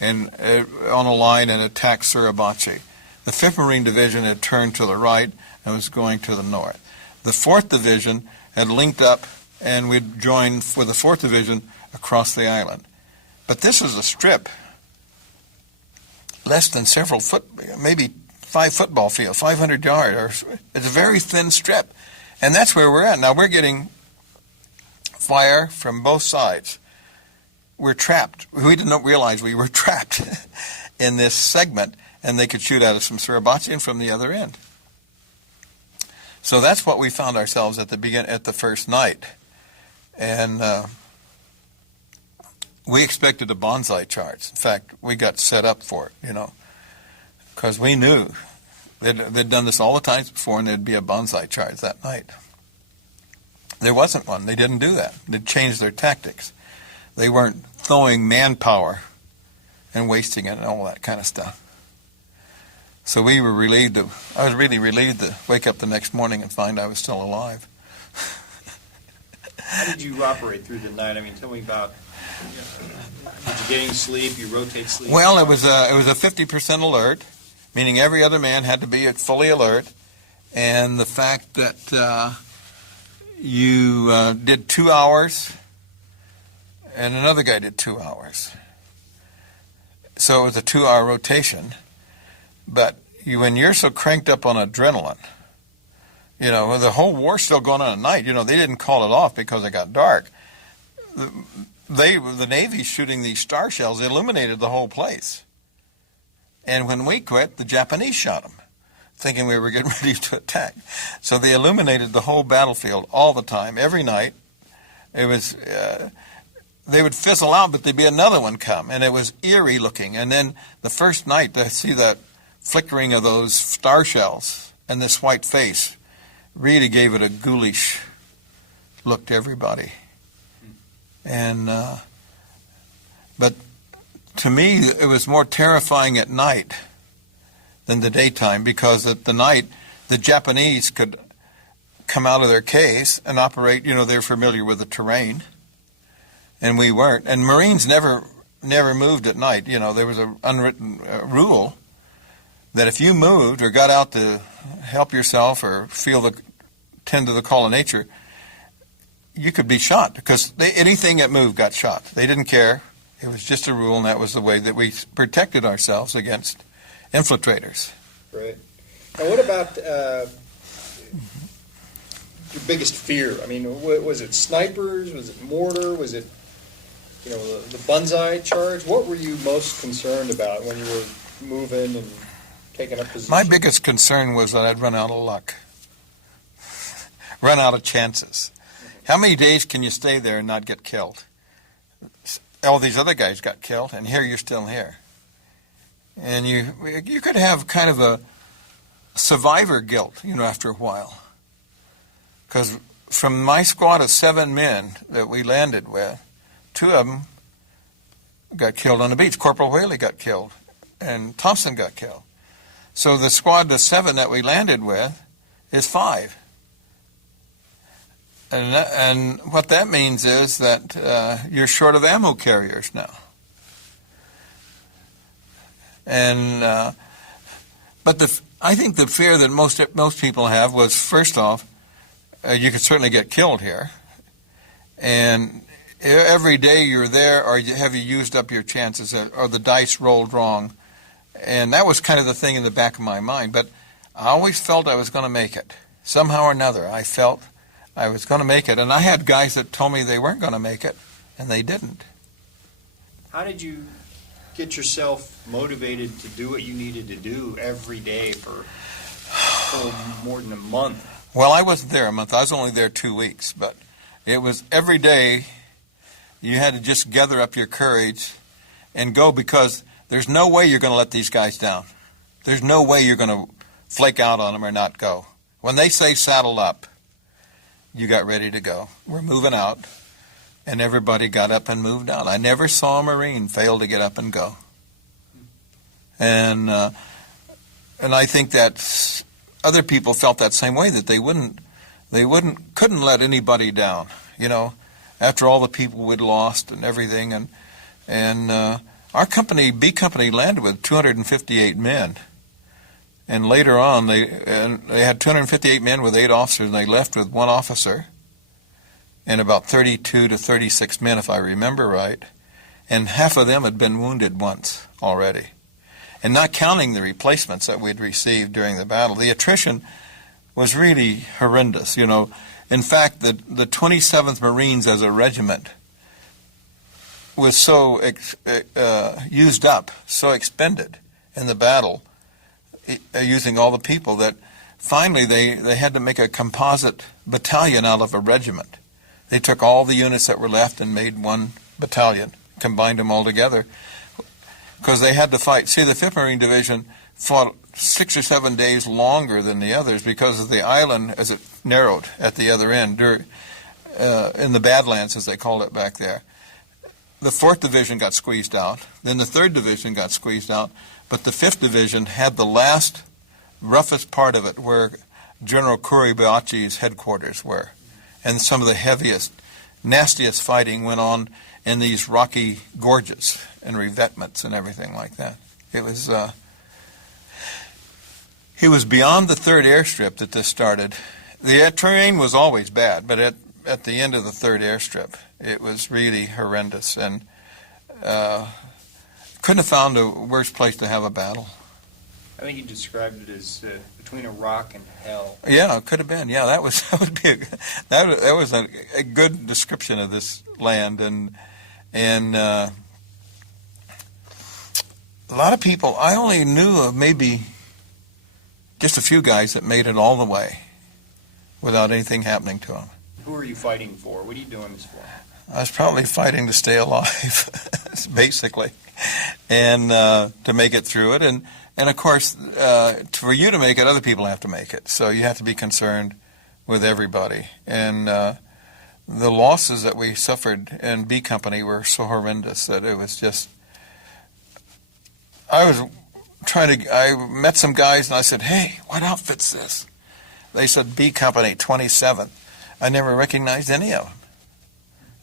on a line and attacked Suribachi. The 5th Marine Division had turned to the right and was going to the north. The 4th Division had linked up and we'd joined with the 4th Division across the island. But this is a strip less than maybe 5 football fields, 500 yards. It's a very thin strip. And that's where we're at. Now we're getting fire from both sides. We're trapped. We didn't realize we were trapped in this segment, and they could shoot at us from Suribachi and from the other end. So that's what we found ourselves at the first night. And we expected a bonsai charge. In fact, we got set up for it, because we knew they'd done this all the times before, and there'd be a bonsai charge that night. There wasn't one. They didn't do that. They'd changed their tactics. They weren't throwing manpower and wasting it and all that kind of stuff. So we were relieved. I was really relieved to wake up the next morning and find I was still alive. How did you operate through the night? I mean, tell me about, did you get any sleep? You rotate sleep? Well, it was a 50% alert, meaning every other man had to be fully alert. And the fact that you did 2 hours and another guy did 2 hours. So it was a 2-hour rotation. But when you're so cranked up on adrenaline, the whole war's still going on at night. They didn't call it off because it got dark. The Navy shooting these star shells illuminated the whole place. And when we quit, the Japanese shot them, thinking we were getting ready to attack. So they illuminated the whole battlefield all the time, every night. It was they would fizzle out, but there'd be another one come, and it was eerie looking. And then the first night, to see that flickering of those star shells and this white face really gave it a ghoulish look to everybody. And but to me, it was more terrifying at night than the daytime, because at the night, the Japanese could come out of their caves and operate. They're familiar with the terrain, and we weren't. And Marines never moved at night. There was an unwritten rule that if you moved or got out to help yourself or tend to the call of nature, you could be shot, because anything that moved got shot. They didn't care. It was just a rule, and that was the way that we protected ourselves against infiltrators. Right. Now, what about your biggest fear? I mean, was it snipers? Was it mortar? Was it, the bonsai charge? What were you most concerned about when you were moving? And taken up position? My biggest concern was that I'd run out of luck, run out of chances. How many days can you stay there and not get killed? All these other guys got killed, and here you're still here. And you could have kind of a survivor guilt, after a while. Because from my squad of 7 men that we landed with, 2 of them got killed on the beach. Corporal Whaley got killed, and Thompson got killed. So the squad of 7 that we landed with is 5. And what that means is that you're short of ammo carriers now. And but I think the fear that most people have was, first off, you could certainly get killed here, and every day you're there, or have you used up your chances, or the dice rolled wrong, and that was kind of the thing in the back of my mind. But I always felt I was going to make it somehow or another. I felt I was going to make it, and I had guys that told me they weren't going to make it, and they didn't. How did you get yourself motivated to do what you needed to do every day for more than a month? Well, I wasn't there a month. I was only there 2 weeks, but it was every day you had to just gather up your courage and go, because there's no way you're going to let these guys down. There's no way you're going to flake out on them or not go. When they say saddle up, you got ready to go. We're moving out, and everybody got up and moved out. I never saw a Marine fail to get up and go. And I think that other people felt that same way, that couldn't let anybody down, after all the people we'd lost and everything. And our company, B Company, landed with 258 men. And later on, they had 258 men with 8 officers, and they left with 1 officer and about 32 to 36 men, if I remember right. And half of them had been wounded once already. And not counting the replacements that we'd received during the battle, the attrition was really horrendous. In fact, the 27th Marines as a regiment was so used up, so expended in the battle, using all the people, that finally they had to make a composite battalion out of a regiment. They took all the units that were left and made 1 battalion, combined them all together, because they had to fight. See, the 5th Marine Division fought 6 or 7 days longer than the others because of the island as it narrowed at the other end, in the Badlands, as they called it back there. The 4th Division got squeezed out, then the 3rd Division got squeezed out, but the 5th Division had the last, roughest part of it where General Suribachi's headquarters were. And some of the heaviest, nastiest fighting went on in these rocky gorges and revetments and everything like that. It was beyond the 3rd airstrip that this started. The terrain was always bad, but at the end of the 3rd airstrip, it was really horrendous, and couldn't have found a worse place to have a battle. I think you described it as between a rock and hell. Yeah, it could have been. Yeah, that was a good description of this land, and a lot of people. I only knew of maybe just a few guys that made it all the way without anything happening to them. Who are you fighting for? What are you doing this for? I was probably fighting to stay alive, basically, and to make it through it. And of course, for you to make it, other people have to make it. So you have to be concerned with everybody. And the losses that we suffered in B Company were so horrendous that it was just... I met some guys and I said, "Hey, what outfit's this?" They said, "B Company, 27th. I never recognized any of them.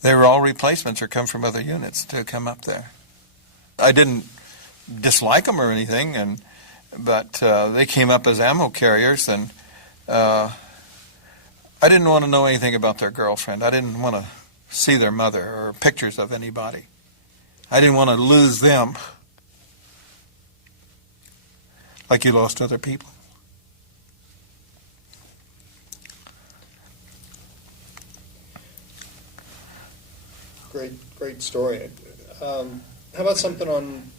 They were all replacements or come from other units to come up there. I didn't dislike them or anything, but they came up as ammo carriers, and I didn't want to know anything about their girlfriend. I didn't want to see their mother or pictures of anybody. I didn't want to lose them like you lost other people. Great story. How about something on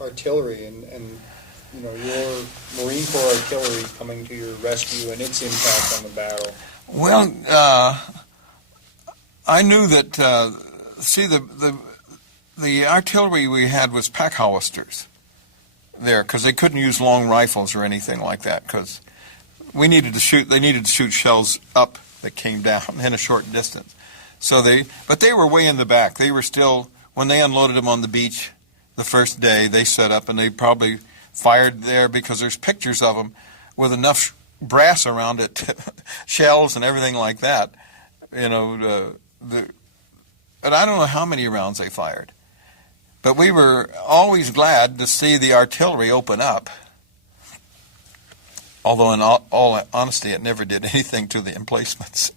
artillery and your Marine Corps artillery coming to your rescue and its impact on the battle? Well, I knew that, the artillery we had was pack holisters there, because they couldn't use long rifles or anything like that, because they needed to shoot shells up that came down in a short distance. But they were way in the back. They were still, when they unloaded them on the beach the first day, they set up and they probably fired there, because there's pictures of them with enough brass around it, shells and everything like that. And I don't know how many rounds they fired. But we were always glad to see the artillery open up. Although in all honesty, it never did anything to the emplacements.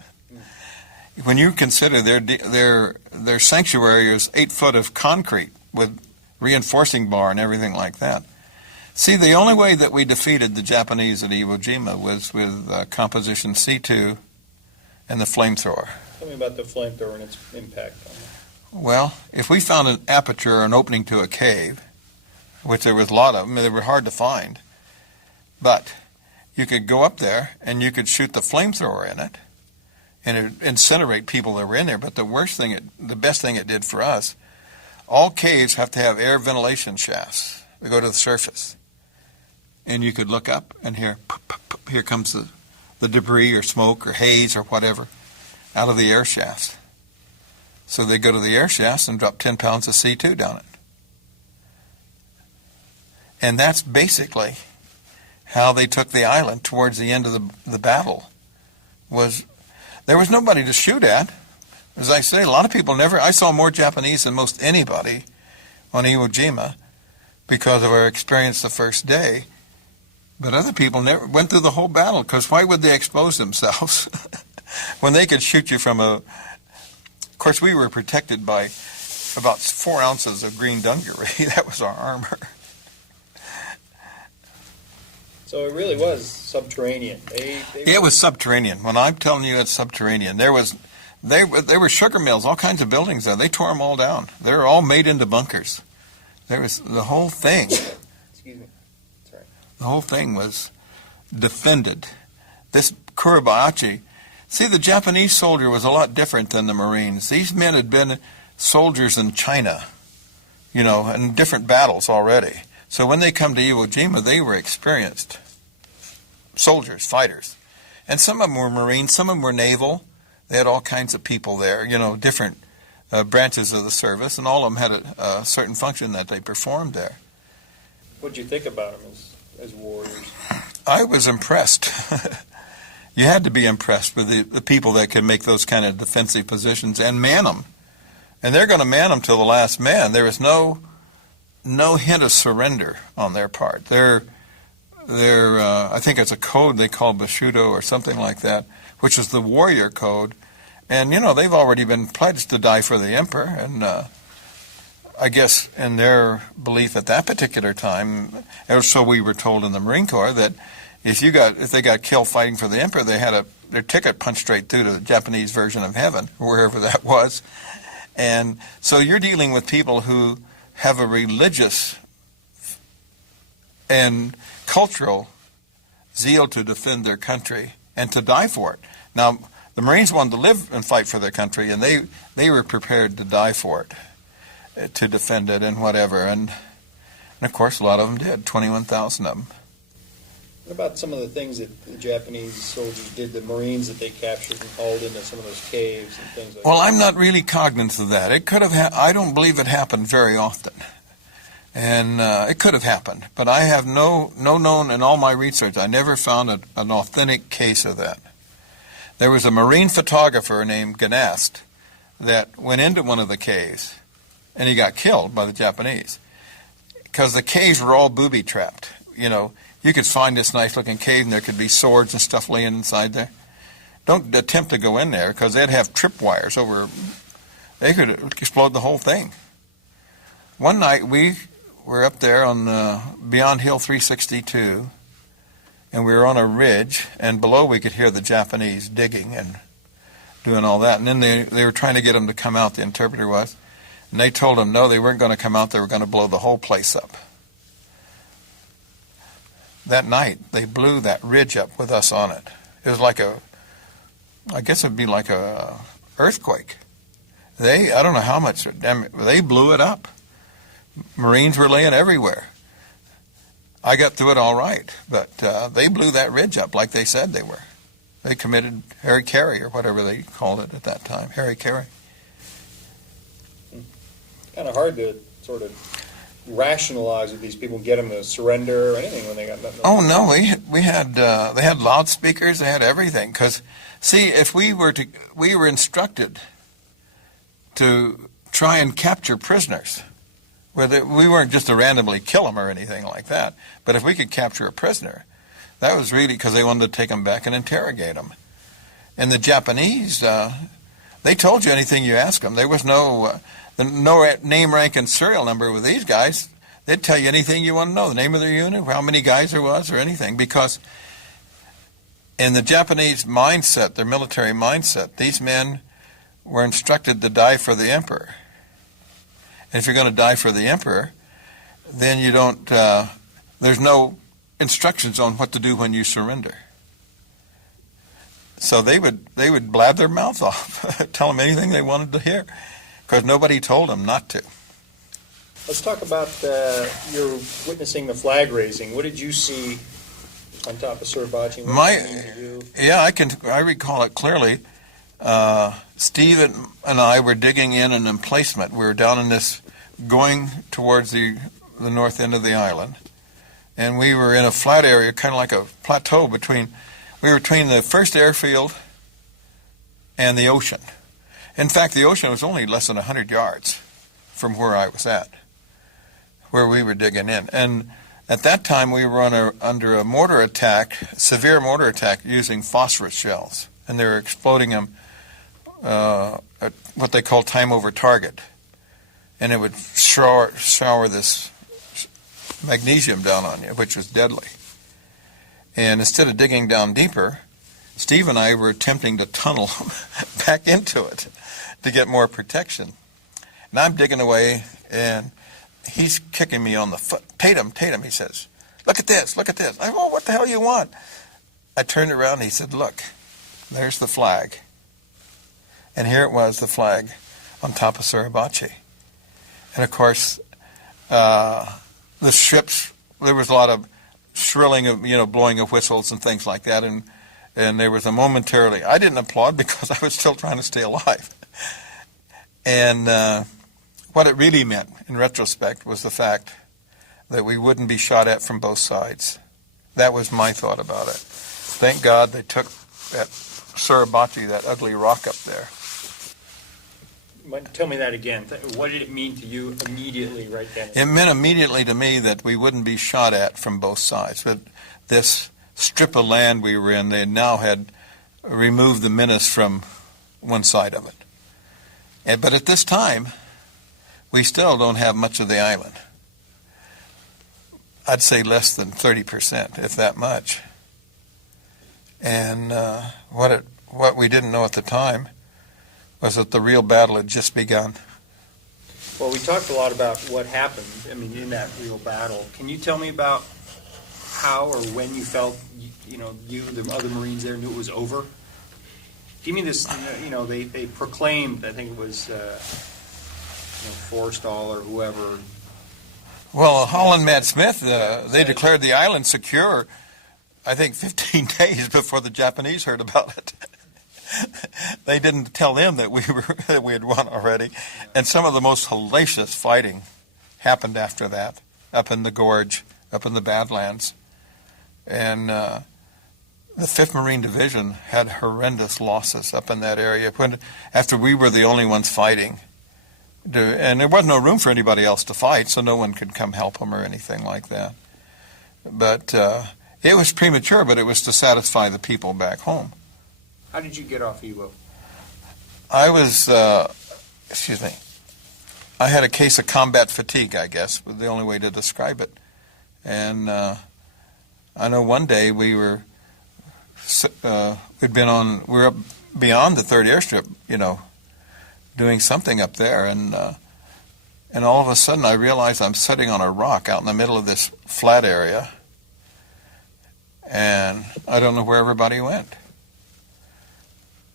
When you consider their sanctuary is 8 foot of concrete with reinforcing bar and everything like that. See, the only way that we defeated the Japanese at Iwo Jima was with Composition C2 and the flamethrower. Tell me about the flamethrower and its impact on it. Well, if we found an aperture or an opening to a cave, which there was a lot of them, they were hard to find, but you could go up there and you could shoot the flamethrower in it and it would incinerate people that were in there. But the best thing it did for us, all caves have to have air ventilation shafts that go to the surface. And you could look up and here comes the debris or smoke or haze or whatever out of the air shafts. So they go to the air shafts and drop 10 pounds of C2 down it. And that's basically how they took the island towards the end of the battle. There was nobody to shoot at. As I say, a lot of people I saw more Japanese than most anybody on Iwo Jima because of our experience the first day. But other people never went through the whole battle, because why would they expose themselves when they could shoot you from Of course, we were protected by about 4 ounces of green dungaree. That was our armor. So it really was subterranean. It was subterranean. When I'm telling you it's subterranean, there were sugar mills, all kinds of buildings there. They tore them all down. They were all made into bunkers. There was the whole thing. Excuse me. That's right. The whole thing was defended. This Suribachi. See, the Japanese soldier was a lot different than the Marines. These men had been soldiers in China, in different battles already. So when they come to Iwo Jima, they were experienced soldiers, fighters. And some of them were Marines, some of them were naval. They had all kinds of people there, different branches of the service, and all of them had a certain function that they performed there. What did you think about them as warriors? I was impressed. You had to be impressed with the people that could make those kind of defensive positions and man them. And they're going to man them till the last man. There was no hint of surrender on their part. I think it's a code they call Bushido or something like that, which is the warrior code. And, they've already been pledged to die for the emperor. And I guess in their belief at that particular time, or so we were told in the Marine Corps, that if they got killed fighting for the emperor, they had their ticket punched straight through to the Japanese version of heaven, wherever that was. And so you're dealing with people who have a religious and cultural zeal to defend their country and to die for it. Now, the Marines wanted to live and fight for their country, and they were prepared to die for it, to defend it and whatever. And of course, a lot of them did, 21,000 of them. What about some of the things that the Japanese soldiers did, the Marines that they captured and hauled into some of those caves and things like that? Well, I'm not really cognizant of that. It could have I don't believe it happened very often. And it could have happened. But I have no known in all my research, I never found an authentic case of that. There was a Marine photographer named Ganast that went into one of the caves, and he got killed by the Japanese. Because the caves were all booby-trapped, You could find this nice-looking cave, and there could be swords and stuff laying inside there. Don't attempt to go in there, because they'd have tripwires over. They could explode the whole thing. One night, we were up there on beyond Hill 362, and we were on a ridge, and below we could hear the Japanese digging and doing all that. And then they were trying to get them to come out, the interpreter was. And they told them, no, they weren't going to come out, they were going to blow the whole place up. that night, they blew that ridge up with us on it. It was like I guess it would be like a earthquake. I don't know how much, they blew it up. Marines were laying everywhere. I got through it all right, but they blew that ridge up like they said they were. They committed harry-carry, or whatever they called it at that time, harry-carry. Kind of hard to sort of rationalize with these people, get them to surrender or anything when they got nothing. Oh no, we had they had loudspeakers, they had everything. Because see, if we were instructed to try and capture prisoners. We weren't just to randomly kill them or anything like that, but if we could capture a prisoner, that was really because they wanted to take them back and interrogate them. And the Japanese, they told you anything you asked them. There was no name, rank, and serial number with these guys. They'd tell you anything you want to know, the name of their unit, how many guys there was, or anything, because in the Japanese mindset, their military mindset, these men were instructed to die for the emperor. And if you're going to die for the emperor, then you don't, there's no instructions on what to do when you surrender. So they would blab their mouth off, tell them anything they wanted to hear, because nobody told them not to. Let's talk about your witnessing the flag raising. What did you see on top of Suribachi? I recall it clearly. Steve and I were digging in an emplacement. We were down in this, going towards the north end of the island, and we were in a flat area, kind of like a plateau between the first airfield and the ocean. In fact, the ocean was only less than 100 yards from where I was at, where we were digging in. And at that time, we were under a mortar attack, severe mortar attack, using phosphorus shells, and they were exploding them at what they call time over target, and it would shower this magnesium down on you, which was deadly. And instead of digging down deeper, Steve and I were attempting to tunnel back into it to get more protection. And I'm digging away, and he's kicking me on the foot. Tatum, he says, look at this. I go, oh, what the hell you want? I turned around, and he said, look, there's the flag. And here it was, the flag on top of Suribachi. And of course, the ships, there was a lot of shrilling of, blowing of whistles and things like that. And there was a momentarily, I didn't applaud because I was still trying to stay alive. And what it really meant, in retrospect, was the fact that we wouldn't be shot at from both sides. That was my thought about it. Thank God they took that Suribachi, that ugly rock up there. Tell me that again. What did it mean to you immediately right then? It meant immediately to me that we wouldn't be shot at from both sides. But this strip of land we were in, they now had removed the menace from one side of it. But at this time, we still don't have much of the island. I'd say less than 30%, if that much. And what we didn't know at the time was that the real battle had just begun. Well, we talked a lot about what happened, in that real battle. Can you tell me about how or when you felt, the other Marines there knew it was over? Give me this, they proclaimed, I think it was, Forstall or whoever. Well, Hall and Matt Smith, they declared the island secure, I think, 15 days before the Japanese heard about it. They didn't tell them that we had won already. And some of the most hellacious fighting happened after that, up in the gorge, up in the Badlands. And the 5th Marine Division had horrendous losses up in that area after we were the only ones fighting. And there wasn't no room for anybody else to fight, so no one could come help them or anything like that. But it was premature, but it was to satisfy the people back home. How did you get off Iwo? I was, I had a case of combat fatigue, I guess, was the only way to describe it. And I know one day we were up beyond the 3rd airstrip, doing something up there, and all of a sudden I realized I'm sitting on a rock out in the middle of this flat area, and I don't know where everybody went.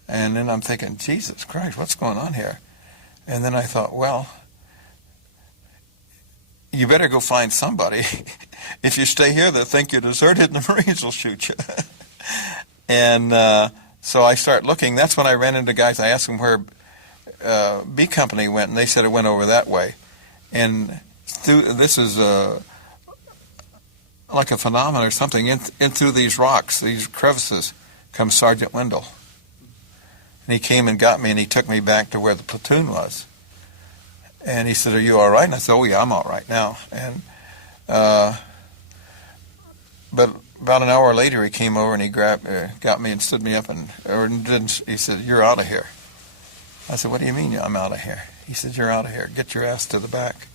And then I'm thinking, Jesus Christ, what's going on here? And then I thought, well, you better go find somebody. If you stay here, they'll think you deserted, and the Marines will shoot you. And so I start looking. That's when I ran into guys. I asked them where B Company went, and they said it went over that way. And this is like a phenomenon or something. In through these rocks, these crevices, comes Sergeant Wendell. And he came and got me, and he took me back to where the platoon was. And he said, "Are you all right?" And I said, "Oh, yeah, I'm all right now." And but about an hour later, he came over and he got me and stood me up, he said, "You're out of here." I said, "What do you mean I'm out of here?" He said, "You're out of here. Get your ass to the back.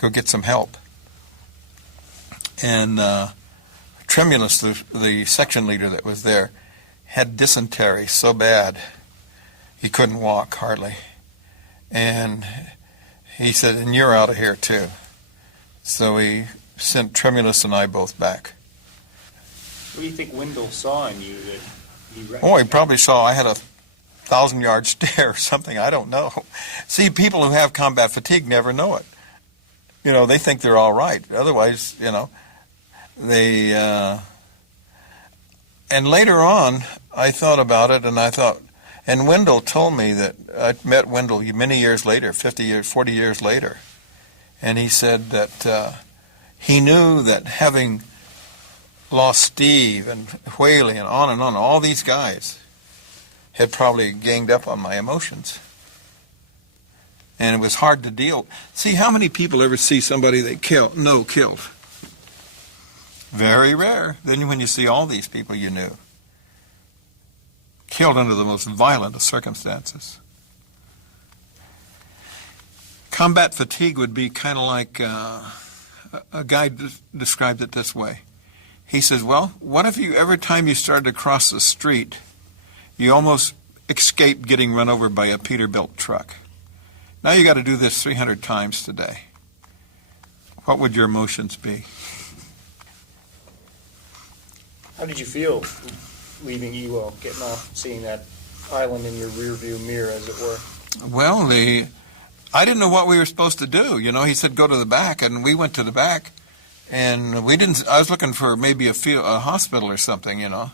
Go get some help." And Tremulous, the section leader that was there, had dysentery so bad he couldn't walk hardly. And he said, "And you're out of here too." So he sent Tremulous and I both back. What do you think Wendell saw in you that he recognized? Oh, he probably saw I had a 1,000-yard stare or something. I don't know. See, people who have combat fatigue never know it. You know, they think they're all right. Otherwise, you know, they... And later on, I thought about it, and I thought... And Wendell told me that... I met Wendell many years later, 50 years, 40 years later. And he said that he knew that having lost Steve and Whaley and on, all these guys had probably ganged up on my emotions. And it was hard to deal. See, how many people ever see somebody they killed? Very rare. Then when you see all these people you knew, killed under the most violent of circumstances. Combat fatigue would be kind of like, a guy described it this way. He says, well, what if every time you started to cross the street, you almost escaped getting run over by a Peterbilt truck? Now you got to do this 300 times today. What would your emotions be? How did you feel leaving Iwo, getting off, seeing that island in your rearview mirror, as it were? Well, I didn't know what we were supposed to do. You know, he said go to the back, and we went to the back, and we didn't. I was looking for maybe a hospital or something, you know,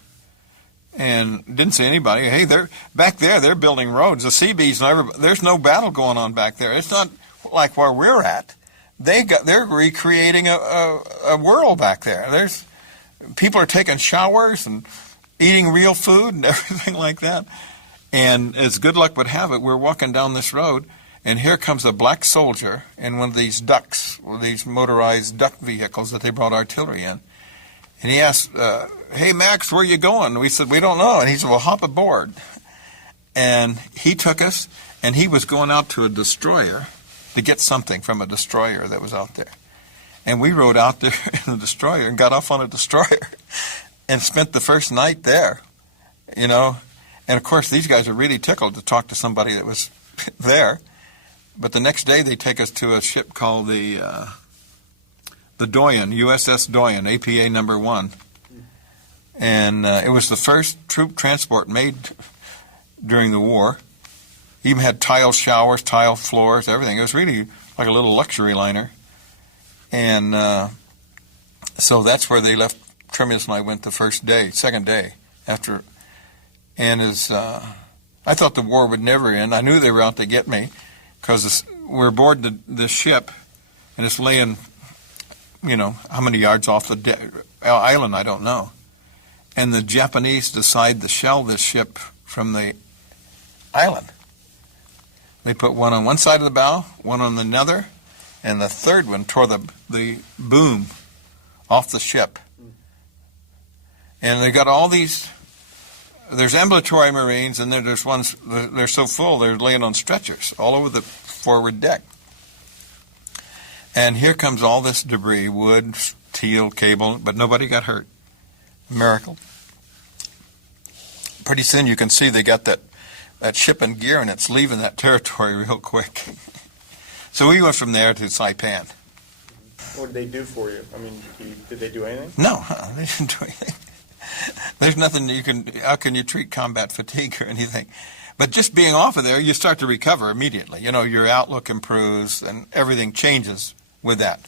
and didn't see anybody. Hey, they're back there. They're building roads. The Seabees, there's no battle going on back there. It's not like where we're at. They're recreating a world back there. There's people are taking showers and eating real food and everything like that. And as good luck would have it, we're walking down this road, and here comes a black soldier in one of these ducks, these motorized duck vehicles that they brought artillery in. And he asked, "Hey, Max, where you going?" We said, "We don't know." And he said, "Well, hop aboard." And he took us, and he was going out to a destroyer to get something from a destroyer that was out there. And we rode out there in the destroyer and got off on a destroyer and spent the first night there, you know. And, of course, these guys are really tickled to talk to somebody that was there. But the next day they take us to a ship called the Doyen, USS Doyen, APA number 1. And it was the first troop transport made during the war. Even had tile showers, tile floors, everything. It was really like a little luxury liner. And so that's where they left. Tremulous and I went the second day after. And I thought the war would never end. I knew they were out to get me because we're aboard the ship, and it's laying, you know, how many yards off the island, I don't know. And the Japanese decide to shell this ship from the island. They put one on one side of the bow, one on another, and the third one tore the boom off the ship. And they got all these, there's ambulatory Marines, and there's ones, they're so full, they're laying on stretchers all over the forward deck. And here comes all this debris, wood, steel, cable, but nobody got hurt. Miracle. Pretty soon you can see they got that ship in gear, and it's leaving that territory real quick. So we went from there to Saipan. What did they do for you? I mean, did they do anything? No, they didn't do anything. There's nothing how can you treat combat fatigue or anything? But just being off of there, you start to recover immediately. You know, your outlook improves and everything changes with that.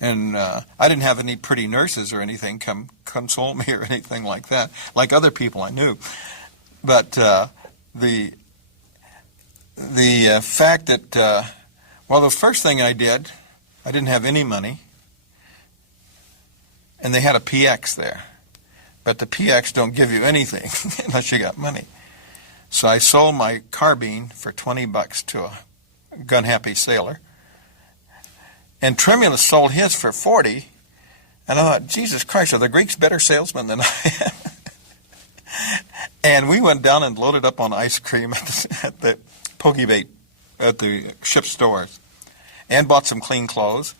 And I didn't have any pretty nurses or anything come console me or anything like that, like other people I knew. But the fact that, the first thing I did, I didn't have any money, and they had a PX there. But the PX don't give you anything unless you got money. So I sold my carbine for $20 to a gun-happy sailor. And Tremulous sold his for $40. And I thought, Jesus Christ, are the Greeks better salesmen than I am? And we went down and loaded up on ice cream at the pokebait at the ship stores. And bought some clean clothes,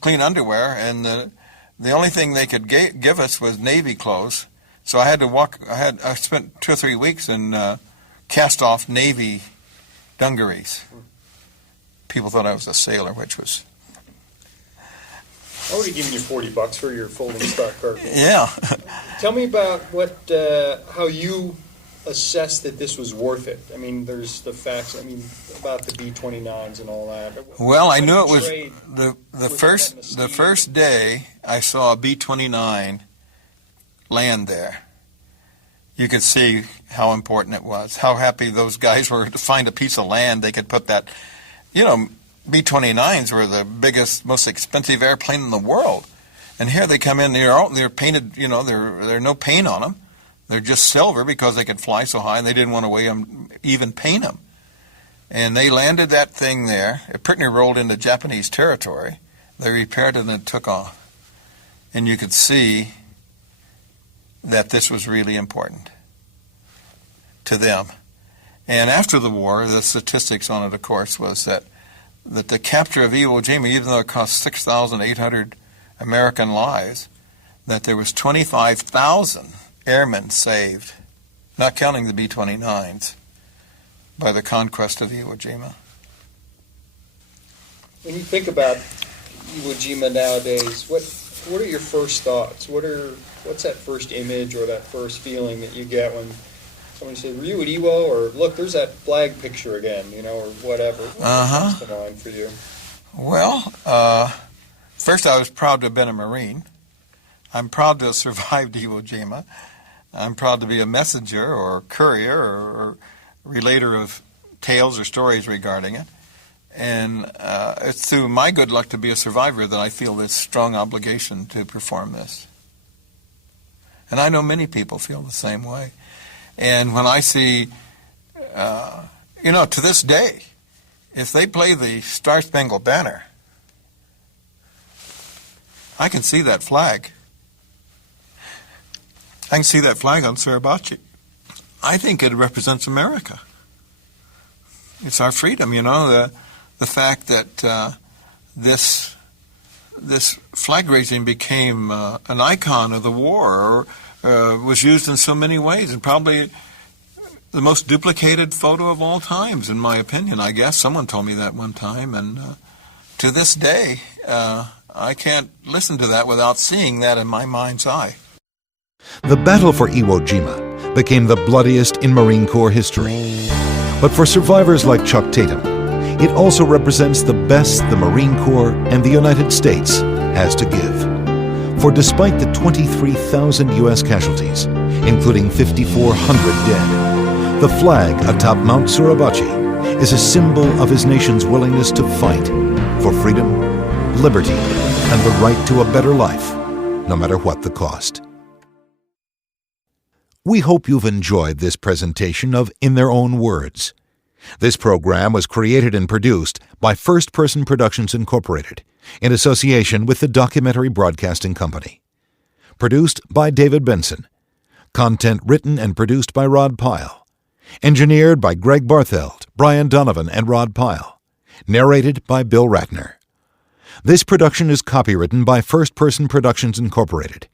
clean underwear, and the only thing they could give us was Navy clothes. So I had to I spent 2 or 3 weeks in cast-off Navy dungarees. People thought I was a sailor, which was... I would have given you $40 for your folding stock carbine. Yeah. Tell me about how you assessed that this was worth it. I mean, there's the facts. I mean, about the B-29s and all that. Well, I knew it was the first day I saw a B-29 land there. You could see how important it was, how happy those guys were to find a piece of land they could put that. You know, B-29s were the biggest, most expensive airplane in the world, and here they come in. They're painted. You know, there's no paint on them. They're just silver because they could fly so high, and they didn't want to even paint them. And they landed that thing there. It pretty rolled into Japanese territory. They repaired it and it took off. And you could see that this was really important to them. And after the war, the statistics on it, of course, was that the capture of Iwo Jima, even though it cost 6,800 American lives, that there was 25,000 airmen saved, not counting the B-29s, by the conquest of Iwo Jima. When you think about Iwo Jima nowadays, what are your first thoughts? What's that first image or that first feeling that you get when somebody says, "Were you at Iwo?" or "Look, there's that flag picture again," you know, or whatever? What comes to mind for you? Well, first I was proud to have been a Marine. I'm proud to have survived Iwo Jima. I'm proud to be a messenger or courier or relater of tales or stories regarding it. And it's through my good luck to be a survivor that I feel this strong obligation to perform this. And I know many people feel the same way. And when I see, to this day, if they play the Star Spangled Banner, I can see that flag. I can see that flag on Suribachi. I think it represents America. It's our freedom, the fact that this flag raising became an icon of the war, or was used in so many ways, and probably the most duplicated photo of all times, in my opinion. I guess someone told me that one time, and to this day, I can't listen to that without seeing that in my mind's eye. The battle for Iwo Jima became the bloodiest in Marine Corps history. But for survivors like Chuck Tatum, it also represents the best the Marine Corps and the United States has to give. For despite the 23,000 U.S. casualties, including 5,400 dead, the flag atop Mount Suribachi is a symbol of his nation's willingness to fight for freedom, liberty, and the right to a better life, no matter what the cost. We hope you've enjoyed this presentation of In Their Own Words. This program was created and produced by First Person Productions Incorporated in association with the Documentary Broadcasting Company. Produced by David Benson. Content written and produced by Rod Pyle. Engineered by Greg Bartheld, Brian Donovan, and Rod Pyle. Narrated by Bill Ratner. This production is copywritten by First Person Productions Incorporated.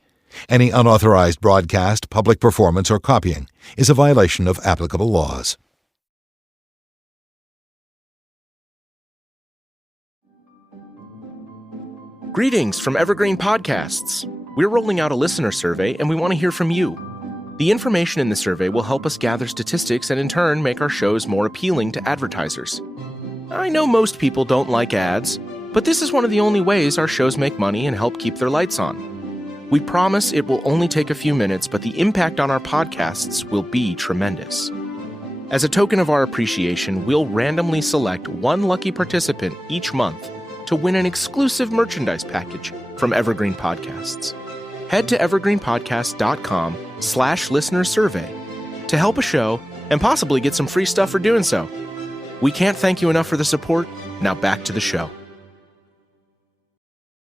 Any unauthorized broadcast, public performance, or copying is a violation of applicable laws. Greetings from Evergreen Podcasts. We're rolling out a listener survey, and we want to hear from you. The information in the survey will help us gather statistics and in turn make our shows more appealing to advertisers. I know most people don't like ads, but this is one of the only ways our shows make money and help keep their lights on. We promise it will only take a few minutes, but the impact on our podcasts will be tremendous. As a token of our appreciation, we'll randomly select one lucky participant each month to win an exclusive merchandise package from Evergreen Podcasts. Head to evergreenpodcast.com/listenersurvey to help a show and possibly get some free stuff for doing so. We can't thank you enough for the support. Now back to the show.